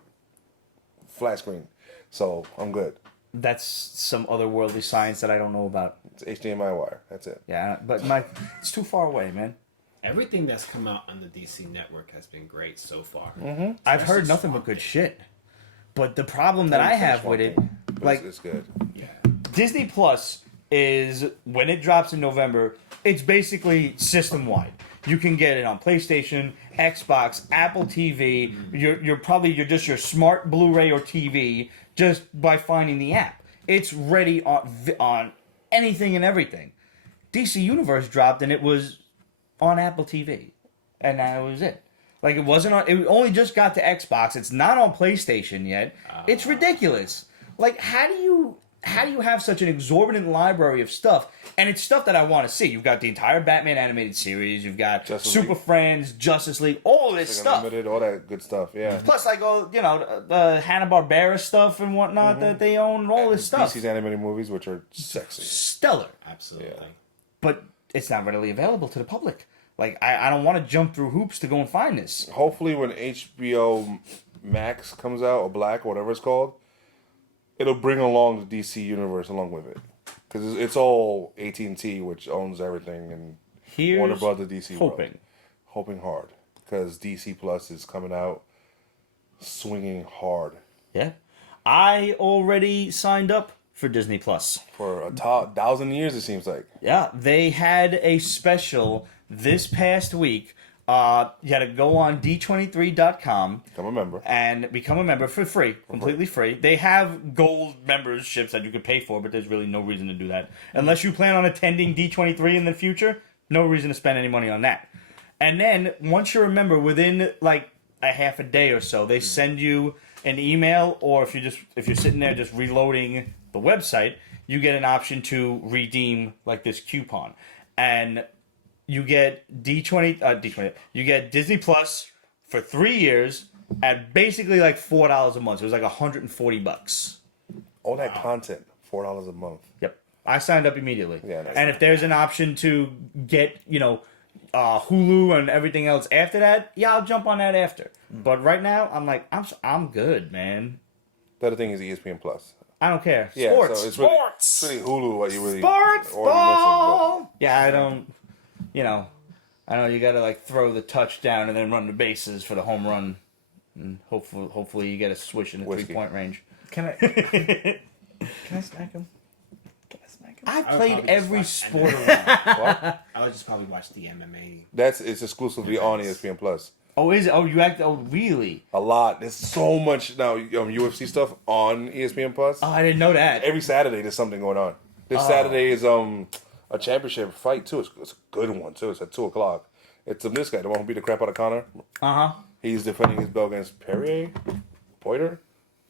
flat screen, so I'm good. That's some otherworldly science that I don't know about. It's HDMI wire. That's it. Yeah, but it's too far away, man. Everything that's come out on the DC network has been great so far. Mm-hmm. I've heard nothing but good shit. But the problem that I have with it, like, it's good. Yeah. Disney Plus is, when it drops in November, it's basically system-wide. You can get it on PlayStation, Xbox, Apple TV. You're just your smart Blu-ray or TV just by finding the app. It's ready on anything and everything. DC Universe dropped and it was on Apple TV, and that was it. Like, it wasn't on. It only just got to Xbox. It's not on PlayStation yet. It's ridiculous. Like, how do you have such an exorbitant library of stuff? And it's stuff that I want to see. You've got the entire Batman animated series. You've got Super Friends, Justice League, all of this stuff. Unlimited, all that good stuff. Yeah. Plus, like, the Hanna-Barbera stuff and whatnot that they own, all this stuff. DC's animated movies, which are sexy, stellar. Absolutely. Yeah. But it's not readily available to the public. Like, I don't want to jump through hoops to go and find this. Hopefully when HBO Max comes out, or Black, or whatever it's called, it'll bring along the DC universe along with it. Because it's all AT&T, which owns everything, and Here's Warner Brothers DC hoping. World. Hoping hard. Because DC Plus is coming out swinging hard. Yeah. I already signed up for Disney Plus. For 1,000 years, it seems like. Yeah, they had a special this past week. You had to go on d23.com. Become a member. And become a member for free. Completely free. They have gold memberships that you could pay for, but there's really no reason to do that. Unless you plan on attending D23 in the future, no reason to spend any money on that. And then, once you're a member, within like a half a day or so, they send you an email, or if you're sitting there just reloading the website, you get an option to redeem like this coupon. And you get you get Disney Plus for 3 years at basically like $4 a month. So it was like $140. All that content, $4 a month. Yep. I signed up immediately. Yeah, nice. And if there's an option to get, Hulu and everything else after that, yeah, I'll jump on that after. But right now, I'm like, I'm good, man. The other thing is ESPN Plus. I don't care. Yeah, Sports. so it's really Hulu what you really Sports already ball. missing, Yeah, I don't, I know you got to like throw the touchdown and then run the bases for the home run, and hopefully you get a swish in the Whiskey. 3-point range. Can I? Can I smack him? Can I smack him? I would played probably every just watch sport MMA. around. Well, I would just probably watch the MMA. it's exclusively on ESPN Plus. Oh, is it? Oh, you act? Oh, really? A lot. There's so much now UFC stuff on ESPN Plus. Oh, I didn't know that. Every Saturday there's something going on. This Saturday is a championship fight too. It's a good one too. It's at 2:00. It's this guy, the one who beat the crap out of Connor. Uh huh. He's defending his belt against Poirier.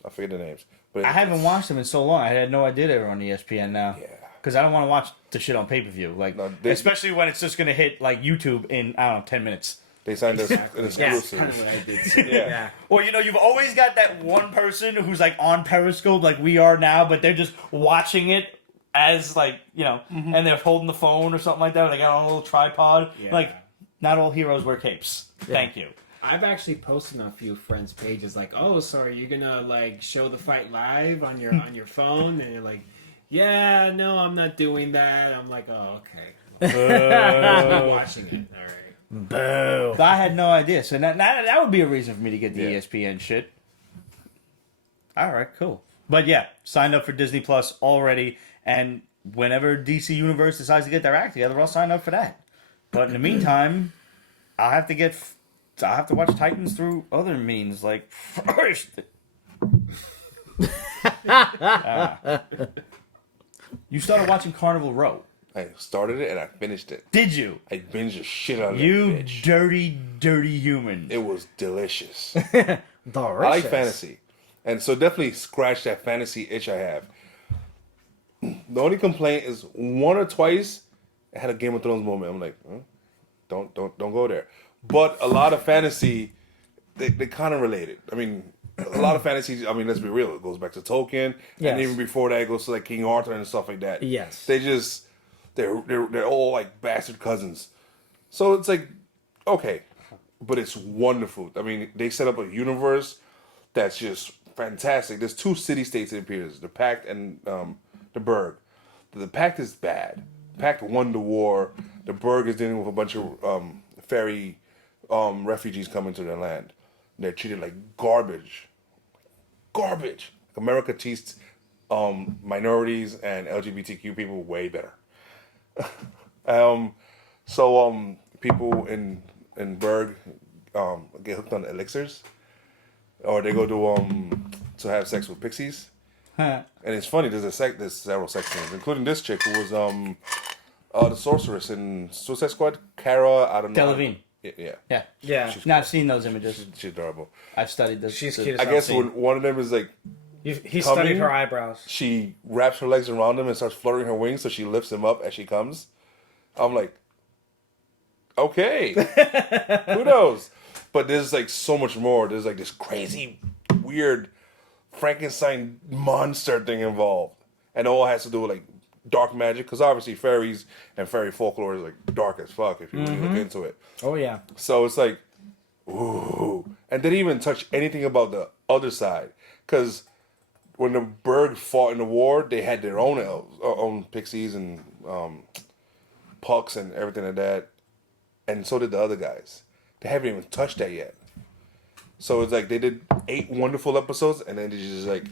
I forget the names. But I haven't watched them in so long. I had no idea they were on ESPN now. Yeah. Because I don't want to watch the shit on pay-per-view. Like, No, especially when it's just going to hit, like, YouTube in, I don't know, 10 minutes. They signed us an That's exclusive. kind of what I did too. Yeah. Or, you've always got that one person who's, like, on Periscope like we are now, but they're just watching it as, like, and they're holding the phone or something like that. Or they got on a little tripod. Yeah. Like, not all heroes wear capes. Thank you. I've actually posted on a few friends' pages like, "Oh, so are you gonna like show the fight live on your phone?" And you're like, "Yeah, no, I'm not doing that." I'm like, "Oh, okay." I'm watching it. All right. Boo. But I had no idea. So that would be a reason for me to get the Yeah. ESPN shit. All right, cool. But yeah, signed up for Disney Plus already, and whenever DC Universe decides to get their act together, I'll sign up for that. But in the meantime, I'll have to watch Titans through other means, like first. You started watching Carnival Row. I started it and I finished it. Did you? I binged the shit out of You that bitch. dirty, dirty human. It was delicious. Delicious. I like fantasy. And so definitely scratch that fantasy itch I have. The only complaint is one or twice I had a Game of Thrones moment. I'm like, don't go there. But a lot of fantasy, they kind of related. I mean, a lot of fantasy, I mean, let's be real, it goes back to Tolkien. Yes. And even before that, it goes to like King Arthur and stuff like that. Yes. They're all like bastard cousins. So it's like, okay, but it's wonderful. I mean, they set up a universe that's just fantastic. There's two city-states it appears, the Pact and the Burg. The Pact is bad. The Pact won the war. The Burg is dealing with a bunch of fairy refugees coming to their land. They're treated like garbage. Garbage. America treats minorities and LGBTQ people way better. So people in Berg get hooked on elixirs, or they go to have sex with pixies. And it's funny. There's several sex scenes, including this chick who was the sorceress in Suicide Squad, Cara. I don't know. Delevingne. Yeah. Yeah. Now I've seen those images. She's adorable. I've studied this. She's the- cute as I hell. guess when one of them is like, He Coming? studied her eyebrows. she wraps her legs around him and starts fluttering her wings, so she lifts him up as she comes. I'm like, okay, kudos. But there's like so much more. There's like this crazy, weird Frankenstein monster thing involved, and it all has to do with like dark magic, because obviously fairies and fairy folklore is like dark as fuck if you really look into it. Oh yeah. So it's like, ooh, and they didn't even touch anything about the other side, because when the Berg fought in the war, they had their own elves, own pixies and pucks and everything like that, and so did the other guys. They haven't even touched that yet. So it's like they did 8 wonderful episodes, and then they just like,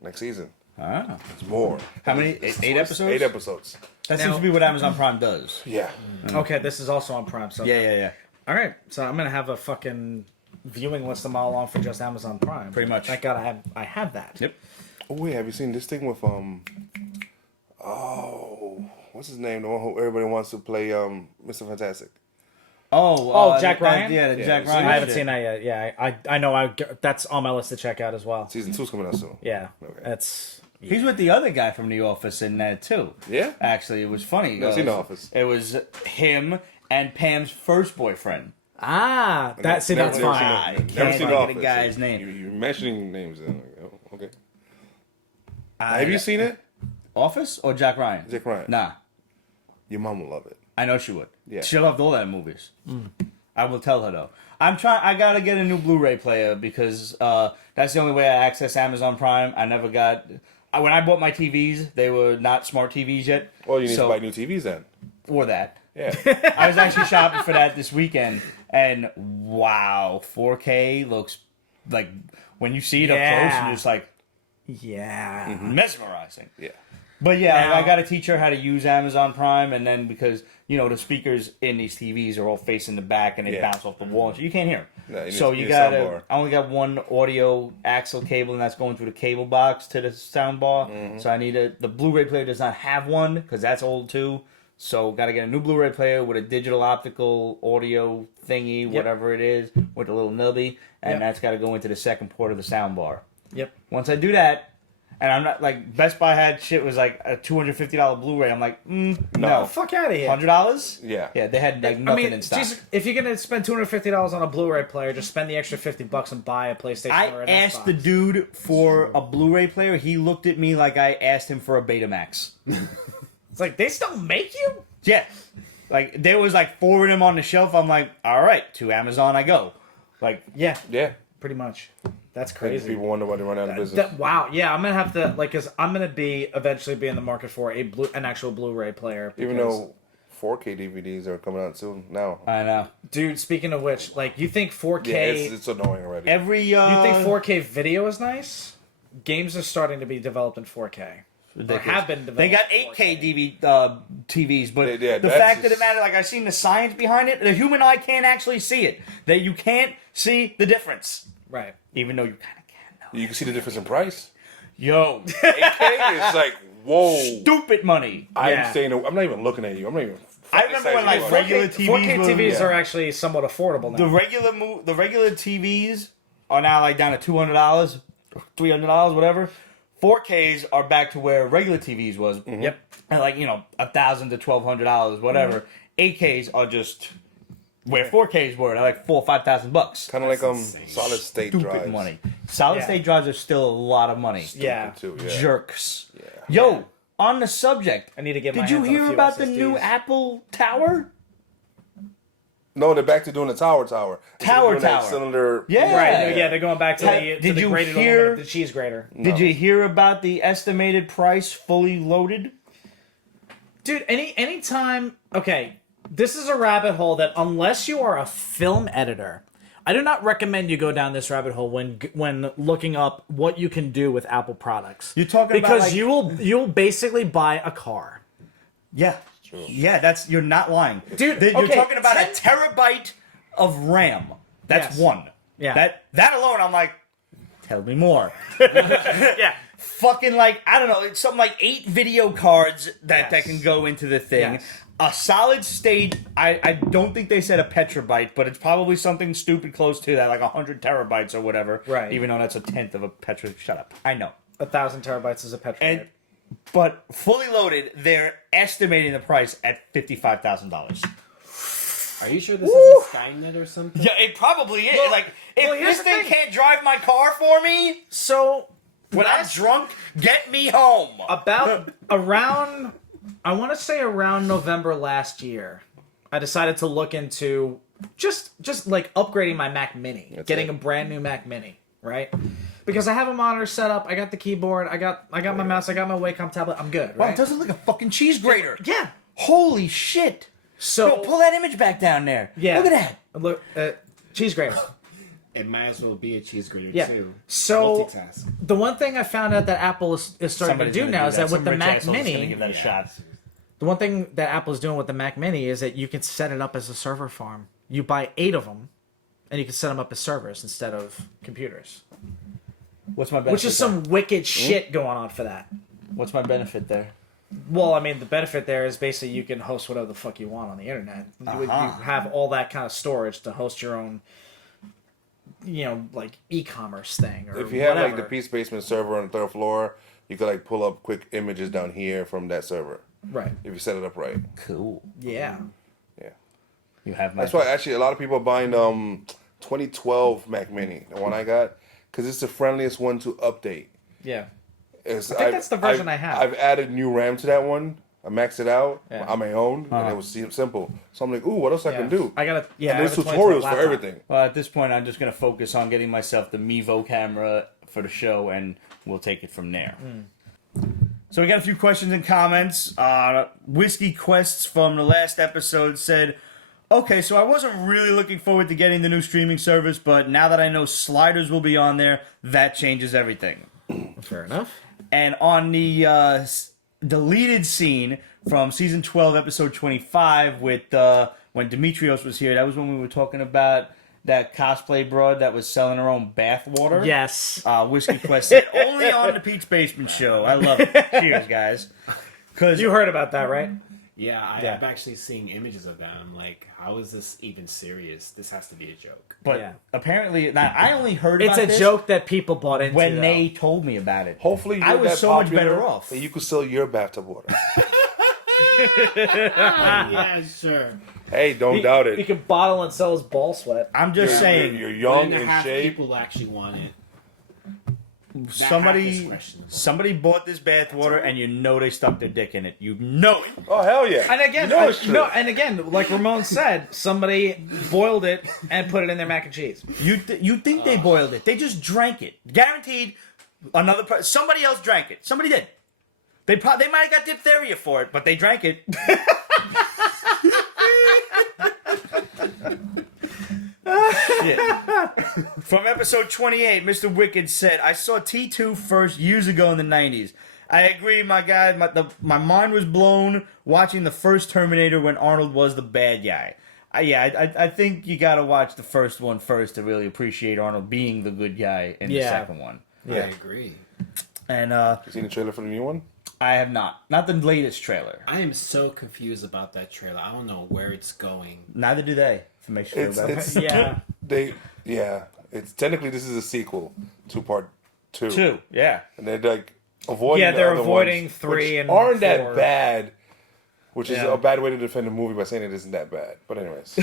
next season, Ah. it's more. How many? Eight episodes? 8 episodes. That Now- seems to be what Amazon Prime does. Yeah. Okay, this is also on Prime. So Yeah. All right, so I'm gonna have a fucking viewing list a mile long for just Amazon Prime. Pretty much. Thank God I have that. Yep. Oh wait, have you seen this thing with what's his name? The one who everybody wants to play Mr. Fantastic. Oh, Jack Ryan? Yeah, the Yeah, Jack so Ryan. I haven't shit. seen that yet. Yeah, I know. That's on my list to check out as well. Season 2's coming out soon. Yeah, Okay. that's He's with the other guy from The Office in that too. Yeah? Actually, it was funny. Never seen The Office. It was him and Pam's first boyfriend. that's Never that's seen fine. I Never can't seen think The of the Office. guy's name. You're mentioning names. And I'm like, oh, okay. I- Have you seen it? Office or Jack Ryan? Jack Ryan. Nah, Your mom will love it. I know she would. Yeah. She loved all that movies. I will tell her though. I gotta get a new Blu-ray player because that's the only way I access Amazon Prime. I never got. When I bought my TVs, they were not smart TVs yet. Well, you need so, to buy new TVs then. or that. Yeah. I was actually shopping for that this weekend, and wow, 4K looks like when you see it up close, you're just like Yeah. mesmerizing. Yeah. But yeah, Now- I got to teach her how to use Amazon Prime, and then because the speakers in these TVs are all facing the back and they bounce off the wall, so you can't hear 'em. No, you So need you a got soundbar. I only got one audio axle cable, and that's going through the cable box to the sound bar. So I need the Blu-ray player does not have one because that's old too. So got to get a new Blu-ray player with a digital optical audio thingy, whatever it is, with a little nubby, and that's got to go into the second port of the sound bar. Yep. Once I do that, and I'm not like Best Buy had shit was like a $250 Blu-ray. I'm like, no, Fuck out of here. $100. Yeah. Yeah, they had like nothing in stock. Jesus, if you're gonna spend $250 on a Blu-ray player, just spend the extra $50 and buy a PlayStation or I an asked Xbox. the dude for a Blu-ray player. He looked at me like I asked him for a Betamax. It's like they still make you. Yeah, like there was like 4 of them on the shelf. I'm like, all right, to Amazon I go. Like, Yeah. Yeah. Pretty much. That's And crazy. people wonder why they run out of business. Wow. Yeah, I'm gonna have to because I'm gonna eventually be in the market for an actual Blu-ray player. Even because- though 4K DVDs are coming out soon now. I know dude, speaking of which, like you think 4K, Yeah, it's annoying already. every you think 4K video is nice? Games are starting to be developed in 4K. Or have been developed. They got in 8K 4K. TVs, but Yeah, the that's fact of the just- matter, like I seen the science behind it, the human eye can't actually see it. That you can't see the difference, Right. even though you kind of can. Though. You can see the difference in price. Yo, 8K is like, whoa. stupid money. Yeah. I'm not even looking at you. I'm not even. I remember when like regular TVs 4K were, TVs are actually somewhat affordable now. the regular TVs are now like down to $200, $300, whatever. 4Ks are back to where regular TVs was. Yep. At like $1,000 to $1,200, whatever. 8Ks are just where 4Ks were. They're like $4,000 or $5,000. Kind of like solid state Stupid drives. money. Solid Yeah. state drives are still a lot of money. Yeah. Too, yeah. Jerks. Yeah. Yo, on the subject, I need to get my did you hands on a hear few about the SSDs. new Apple Tower? No, they're back to doing the tower. Tower, Instead of doing that tower. cylinder. Yeah. Right. Yeah, they're going back to Did the you grated hear- aluminum, the cheese grater. Did you hear about the estimated price fully loaded? Dude, anytime. Okay, this is a rabbit hole that unless you are a film editor, I do not recommend you go down this rabbit hole when looking up what you can do with Apple products. You're talking about, because like- you'll basically buy a car. Yeah. Yeah, you're not lying. Dude, You're okay, talking about 10 a terabyte of RAM. That's Yes. one. Yeah. That alone, I'm like, tell me more. Yeah. Fucking like, I don't know, it's something like 8 video cards that Yes. can go into the thing. Yes. A solid state, I don't think they said a petabyte, but it's probably something stupid close to that, like 100 terabytes or whatever. Right. Even though that's a tenth of a petra. Shut up. I know. 1,000 terabytes is a petabyte. And but fully loaded, they're estimating the price at $55,000. Are you sure this isn't Skynet or something? Yeah, it probably is. Well- like, if well, here's this the thing thing. can't drive my car for me So when I'm drunk, get me home. about around, I want to say around November last year, I decided to look into just like upgrading my Mac Mini, getting it. a brand new Mac Mini, right? Because I have a monitor set up, I got the keyboard, I got my mouse, I got my Wacom tablet, I'm good, Wow, right? it doesn't look like a fucking cheese grater. Yeah. Holy shit. So Yo, pull that image back down there. yeah, Look at that. Look, cheese grater. It might as well be a cheese grater Yeah. too. So Multitask. the one thing I found out that Apple is starting to do now is that with Some the rich Mac asshole's gonna Mini, give that a shot. the one thing that Apple's doing with the Mac Mini is that you can set it up as a server farm. You buy 8 of them, and you can set them up as servers instead of computers. What's my benefit? Which is some wicked shit going on for that. What's my benefit there? Well, I mean, the benefit there is basically you can host whatever the fuck you want on the internet. You have all that kind of storage to host your own, like e-commerce thing or If you have whatever. like the Peace Basement server on the 3rd floor, you could like pull up quick images down here from that server Right. if you set it up right. Cool. Yeah. Yeah. You have my. That's why actually a lot of people are buying 2012 Mac Mini, the one I got, because it's the friendliest one to update. Yeah. I think that's the version I have. I've added new RAM to that one. I maxed it out Yeah. on my own, and it was simple. So I'm like, ooh, what else I can do? I got and there's I have a 2012 tutorials for laptop. everything. Well, at this point, I'm just going to focus on getting myself the Mevo camera for the show, and we'll take it from there. So we got a few questions and comments. Whiskey Quests from the last episode said, okay, so I wasn't really looking forward to getting the new streaming service, but now that I know Sliders will be on there, that changes everything. Fair enough. And on the deleted scene from season 12, episode 25, with when Demetrios was here, that was when we were talking about that cosplay broad that was selling her own bath water. Yes. Whiskey Quest said, only on the Peach Basement Show. I love it. Cheers, guys. Cause You heard about that, right? Yeah, Yeah. I'm actually seeing images of that. I'm like, how is this even serious? This has to be a joke. But Yeah. apparently, now, I only heard It's about a this joke that people bought into. when though. they told me about it. Hopefully, I you're was that so much popular better off. that you could sell your bathtub water. Yeah, sure. Hey, don't doubt He it. could bottle and sell his ball sweat. I'm just saying, You're young 1.5 in shape. people actually want it. somebody bought this bath water, and you know they stuck their dick in it. You know it. Oh hell yeah! And again, You know it's true. and again, like Ramon said, somebody boiled it and put it in their mac and cheese. You think they boiled it? They just drank it. Guaranteed. Somebody else drank it. Somebody did. They might have got diphtheria for it, but they drank it. Shit. From episode 28, Mr. Wicked said, I saw T2 first years ago in the 90s. I agree, my guy. My mind was blown watching the first Terminator when Arnold was the bad guy. I think you gotta watch the first one first to really appreciate Arnold being the good guy in the second one. I agree. And You seen the trailer for the new one? I have not the latest trailer. I am so confused about that trailer. I don't know where it's going. Neither do they. If it makes you feel better. Yeah. It's technically this is a sequel to part 2. Two, yeah. And they're like avoiding. Yeah, the they're other avoiding ones, 3 which and aren't 4. that bad. Which is Yeah. a bad way to defend a movie by saying it isn't that bad. But anyways,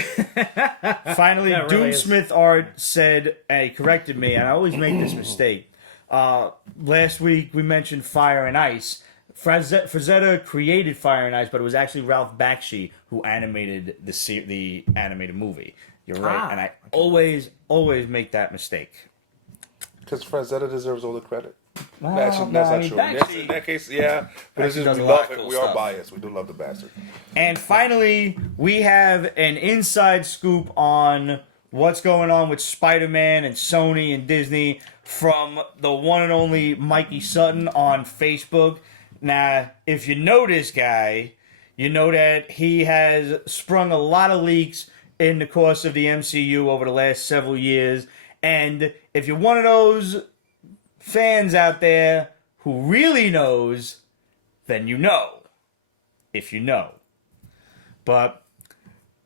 Finally, That really is. Doomsmith Art said, and he corrected me, and I always make this mistake. Last week we mentioned Fire and Ice. Frazetta created Fire and Ice, but it was actually Ralph Bakshi who animated the animated movie. You're right, and I always make that mistake. because Frazetta deserves all the credit. Well, That's no, not I mean, true. Bakshi- In that case, yeah. But it's Bakshi just does we a lot love of it. cool We are stuff. biased. We do love the bastard. And finally, we have an inside scoop on what's going on with Spider-Man and Sony and Disney from the one and only Mikey Sutton on Facebook. Now, if you know this guy, you know that he has sprung a lot of leaks in the course of the MCU over the last several years. And if you're one of those fans out there who really knows, then you know. If you know. But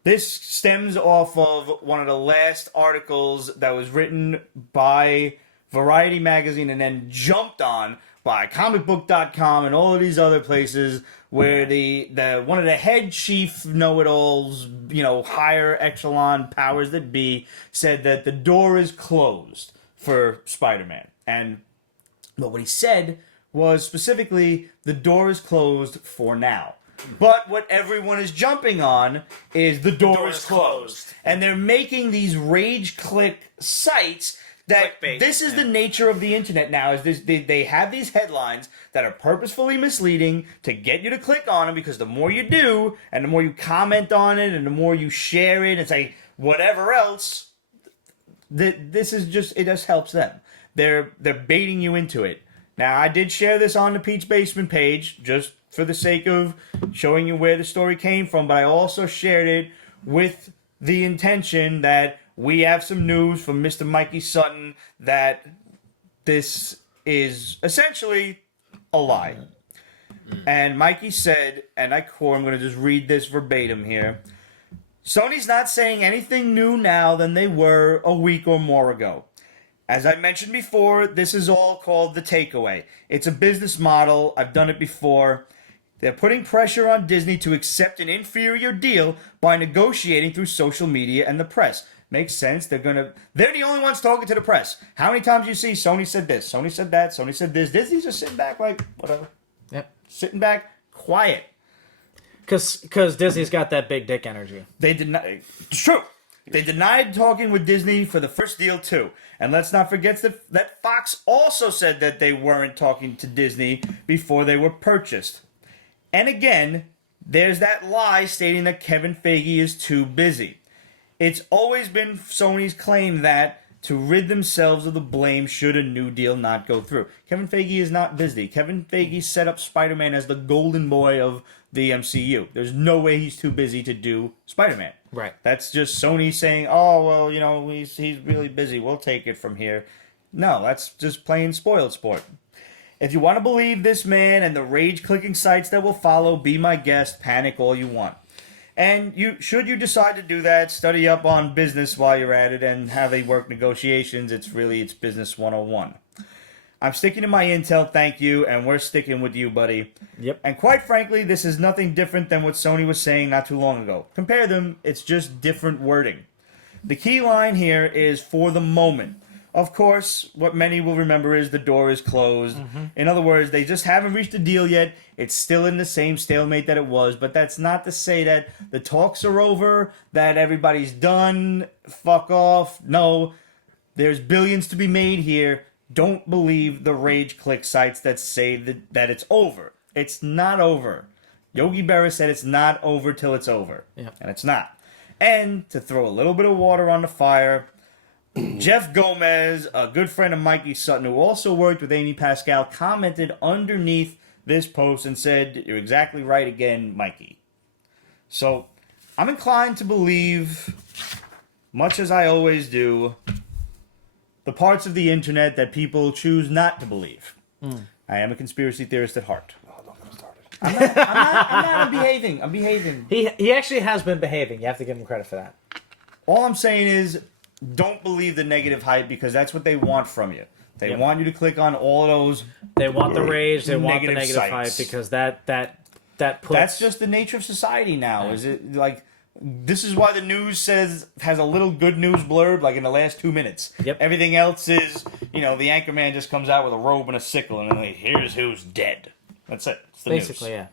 this stems off of one of the last articles that was written by Variety Magazine and then jumped on by comicbook.com and all of these other places where the one of the head chief know-it-alls, higher echelon powers that be, said that the door is closed for Spider-Man. But what he said was specifically the door is closed for now. But what everyone is jumping on is the door is closed. And they're making these rage click sites that Clickbait, this is the nature of the internet now. Is this they have these headlines that are purposefully misleading to get you to click on them, because the more you do and the more you comment on it and the more you share it and say whatever else, it just helps them. They're baiting you into it. Now, I did share this on the Peach Basement page just for the sake of showing you where the story came from, but I also shared it with the intention that we have some news from Mr. Mikey Sutton that this is essentially a lie. And Mikey said, and I quote, I'm going to just read this verbatim here. Sony's not saying anything new now than they were a week or more ago. As I mentioned before, this is all called the takeaway. It's a business model. I've done it before. They're putting pressure on Disney to accept an inferior deal by negotiating through social media and the press. Makes sense. They're the only ones talking to the press. How many times do you see Sony said this, Sony said that, Sony said this? Disney's just sitting back like, whatever. Yep. Sitting back, quiet. Because Disney's got that big dick energy. They did not. It's true. They denied talking with Disney for the first deal, too. And let's not forget that Fox also said that they weren't talking to Disney before they were purchased. And again, there's that lie stating that Kevin Feige is too busy. It's always been Sony's claim that to rid themselves of the blame should a new deal not go through. Kevin Feige is not busy. Kevin Feige set up Spider-Man as the golden boy of the MCU. There's no way he's too busy to do Spider-Man. Right. That's just Sony saying, oh, well, you know, he's really busy. We'll take it from here. No, that's just plain spoiled sport. If you want to believe this man and the rage-clicking sites that will follow, be my guest, panic all you want. And should you decide to do that, study up on business while you're at it and how they work negotiations. It's business 101. I'm sticking to my intel, thank you, and we're sticking with you, buddy. Yep. And quite frankly, this is nothing different than what Sony was saying not too long ago. Compare them, it's just different wording. The key line here is for the moment. Of course, what many will remember is the door is closed. Mm-hmm. In other words, they just haven't reached a deal yet. It's still in the same stalemate that it was, but that's not to say that the talks are over, that everybody's done, fuck off. No, there's billions to be made here. Don't believe the rage click sites that say that it's over. It's not over. Yogi Berra said it's not over till it's over. Yeah. And it's not. And to throw a little bit of water on the fire, Jeff Gomez, a good friend of Mikey Sutton, who also worked with Amy Pascal, commented underneath this post and said, you're exactly right again, Mikey. So, I'm inclined to believe, much as I always do, the parts of the internet that people choose not to believe. I am a conspiracy theorist at heart. Oh, don't get me started. I'm behaving. I'm behaving. He actually has been behaving. You have to give him credit for that. All I'm saying is, don't believe the negative hype because that's what they want from you. They want you to click on all of those. They want the rage. They want the negative negative sites. hype because that puts. That's just the nature of society now. Yeah. Is it like this is why the news has a little good news blurb like in the last 2 minutes. Yep. Everything else is, the Anchorman just comes out with a robe and a sickle and like, here's who's dead. That's it. It's the basically news. Yeah.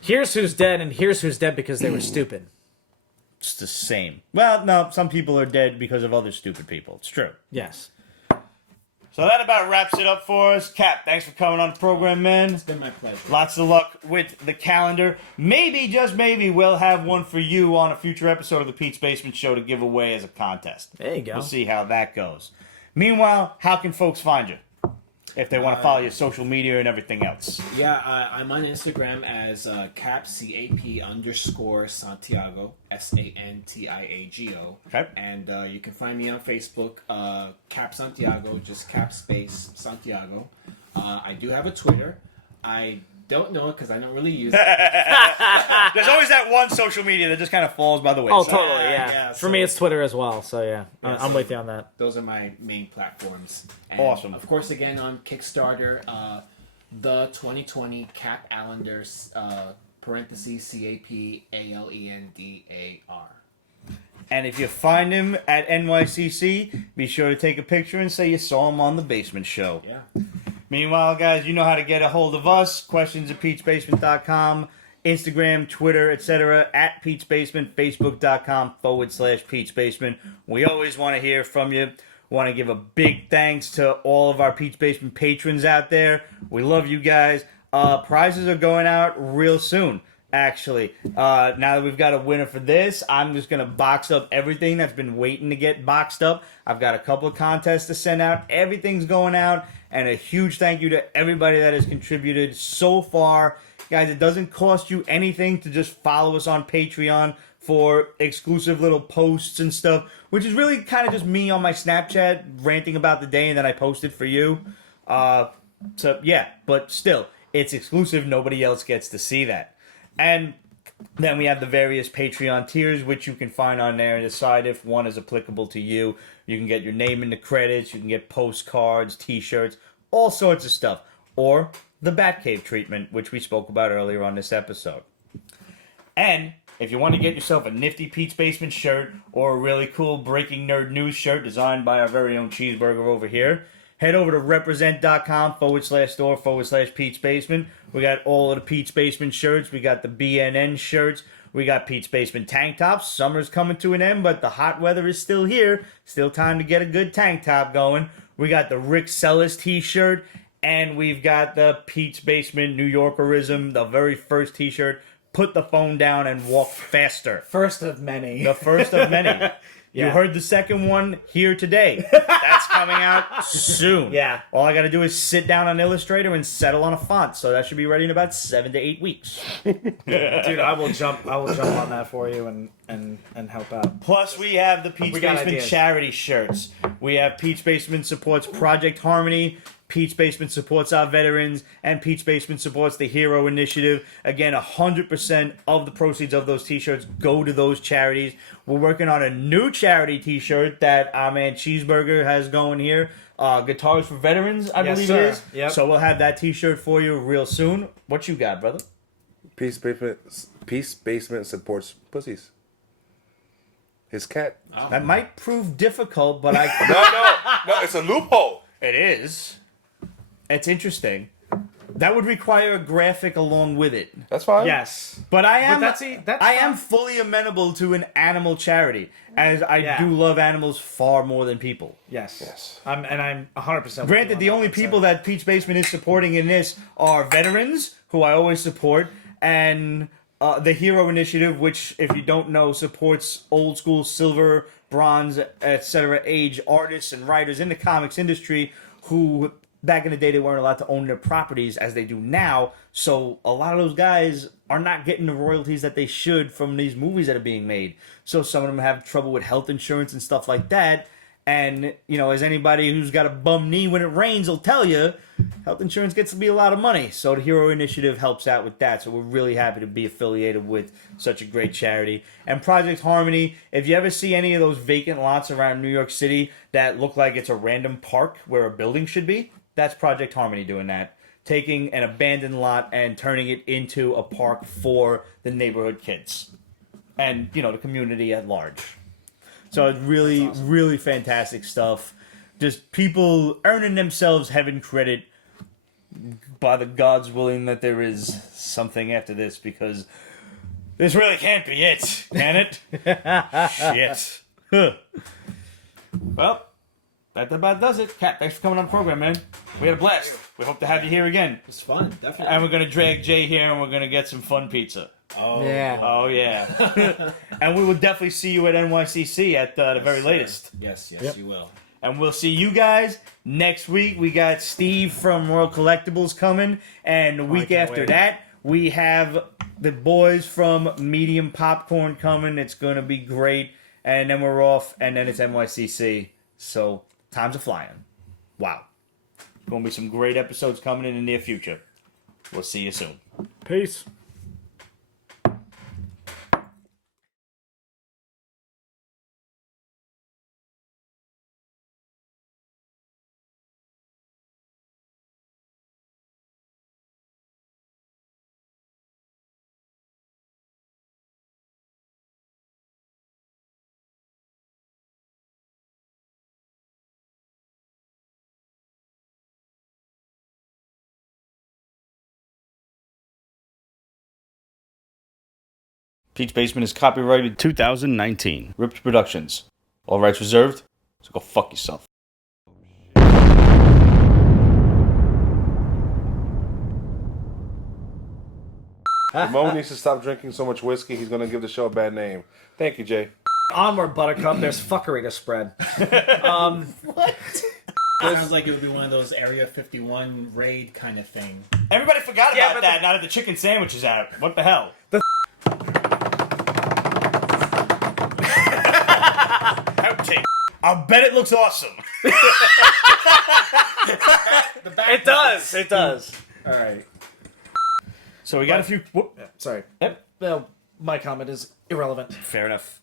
Here's who's dead, and here's who's dead because they were stupid. It's the same. Well, no, some people are dead because of other stupid people. It's true. Yes. So that about wraps it up for us. Cap, thanks for coming on the program, man. It's been my pleasure. Lots of luck with the calendar. Maybe, just maybe, we'll have one for you on a future episode of the Pete's Basement Show to give away as a contest. There you go. We'll see how that goes. Meanwhile, how can folks find you? If they want to follow your social media and everything else. Yeah, I'm on Instagram as cap, CAP_Santiago, SANTIAGO. Okay. And you can find me on Facebook, Cap Santiago, just Cap space Santiago. I do have a Twitter. I don't know it because I don't really use it. There's always that one social media that just kind of falls by the wayside. Oh, totally, yeah. For me, it's Twitter as well, so yeah. I'm with you on that. Those are my main platforms. And awesome. Of course, again, on Kickstarter, the 2020 Cap Alenders, parentheses, CAPALENDAR. And if you find him at NYCC, be sure to take a picture and say you saw him on the Basement Show. Yeah. Meanwhile, guys, you know how to get a hold of us. Questions at Pete'sBasement.com, Instagram, Twitter, etc. at Pete's Basement, Facebook.com/Pete's Basement. We always want to hear from you. Want to give a big thanks to all of our Pete's Basement patrons out there. We love you guys. Prizes are going out real soon. Actually, now that we've got a winner for this, I'm just going to box up everything that's been waiting to get boxed up. I've got a couple of contests to send out. Everything's going out. And a huge thank you to everybody that has contributed so far. Guys, it doesn't cost you anything to just follow us on Patreon for exclusive little posts and stuff, which is really kind of just me on my Snapchat ranting about the day and then I post it for you. So, yeah, but still, it's exclusive. Nobody else gets to see that. And then we have the various Patreon tiers, which you can find on there and decide if one is applicable to you. You can get your name in the credits. You can get postcards, T-shirts, all sorts of stuff. Or the Batcave treatment, which we spoke about earlier on this episode. And if you want to get yourself a nifty Pete's Basement shirt or a really cool Breaking Nerd News shirt designed by our very own Cheeseburger over here, head over to represent.com/store/Pete's Basement. We got all of the Pete's Basement shirts. We got the BNN shirts. We got Pete's Basement tank tops. Summer's coming to an end, but the hot weather is still here. Still time to get a good tank top going. We got the Rick Sellis t-shirt, and we've got the Pete's Basement New Yorkerism, the very first t-shirt. Put the phone down and walk faster. First of many. The first of many. You heard the second one here today. That's coming out soon. Yeah. All I got to do is sit down on Illustrator and settle on a font. So that should be ready in about 7 to 8 weeks. Dude, I will jump on that for you and help out. Plus, we have the Pete's Basement ideas. charity shirts. We have Pete's Basement supports Project Harmony. Pete's Basement supports our veterans, and Pete's Basement supports the Hero Initiative. Again, 100% of the proceeds of those t-shirts go to those charities. We're working on a new charity t-shirt that our man Cheeseburger has going here. Guitars for Veterans, I believe sir. it is. Yep. So we'll have that t-shirt for you real soon. What you got, brother? Peace Basement supports pussies. His cat. That might prove difficult, but I... No, it's a loophole. It is. It's interesting. That would require a graphic along with it. That's fine. Yes. But I am that's I am fully amenable to an animal charity, as I do love animals far more than people. Yes. I'm 100%. Granted, the only people that Pete's Basement is supporting in this are veterans, who I always support, and the Hero Initiative, which, if you don't know, supports old school silver, bronze, etc. age artists and writers in the comics industry who... Back in the day, they weren't allowed to own their properties as they do now. So a lot of those guys are not getting the royalties that they should from these movies that are being made. So some of them have trouble with health insurance and stuff like that. And, you know, as anybody who's got a bum knee when it rains will tell you, health insurance gets to be a lot of money. So the Hero Initiative helps out with that. So we're really happy to be affiliated with such a great charity. And Project Harmony, if you ever see any of those vacant lots around New York City that look like it's a random park where a building should be, that's Project Harmony doing that. Taking an abandoned lot and turning it into a park for the neighborhood kids. And, you know, the community at large. So it's really, really fantastic stuff. Just people earning themselves heaven credit by the gods willing that there is something after this, because this really can't be it, can it? Shit. Huh. Well, that about does it. Kat, thanks for coming on the program, man. We had a blast. We hope to have you here again. It's fun, definitely. And we're going to drag Jay here and we're going to get some fun pizza. Oh, Yeah. Oh, yeah. And we will definitely see you at NYCC at the very latest. Yes, you will. And we'll see you guys next week. We got Steve from World Collectibles coming. And the week can't after wait. that, we have the boys from Medium Popcorn coming. It's going to be great. And then we're off. And then it's NYCC. So... times are flying. Wow. Going to be some great episodes coming in the near future. We'll see you soon. Peace. Pete's Basement is copyrighted 2019. Ripped Productions. All rights reserved, so go fuck yourself. Mo needs to stop drinking so much whiskey. He's going to give the show a bad name. Thank you, Jay. Onward, Buttercup. There's fuckery to spread. Sounds like it would be one of those Area 51 raid kind of thing. Everybody forgot Yeah, about but that now that the chicken sandwich is out. What the hell? Outtake. I'll bet it looks awesome. It does. It does. All right. So we got a few... Whoop. Sorry. Yep. Well, my comment is irrelevant. Fair enough.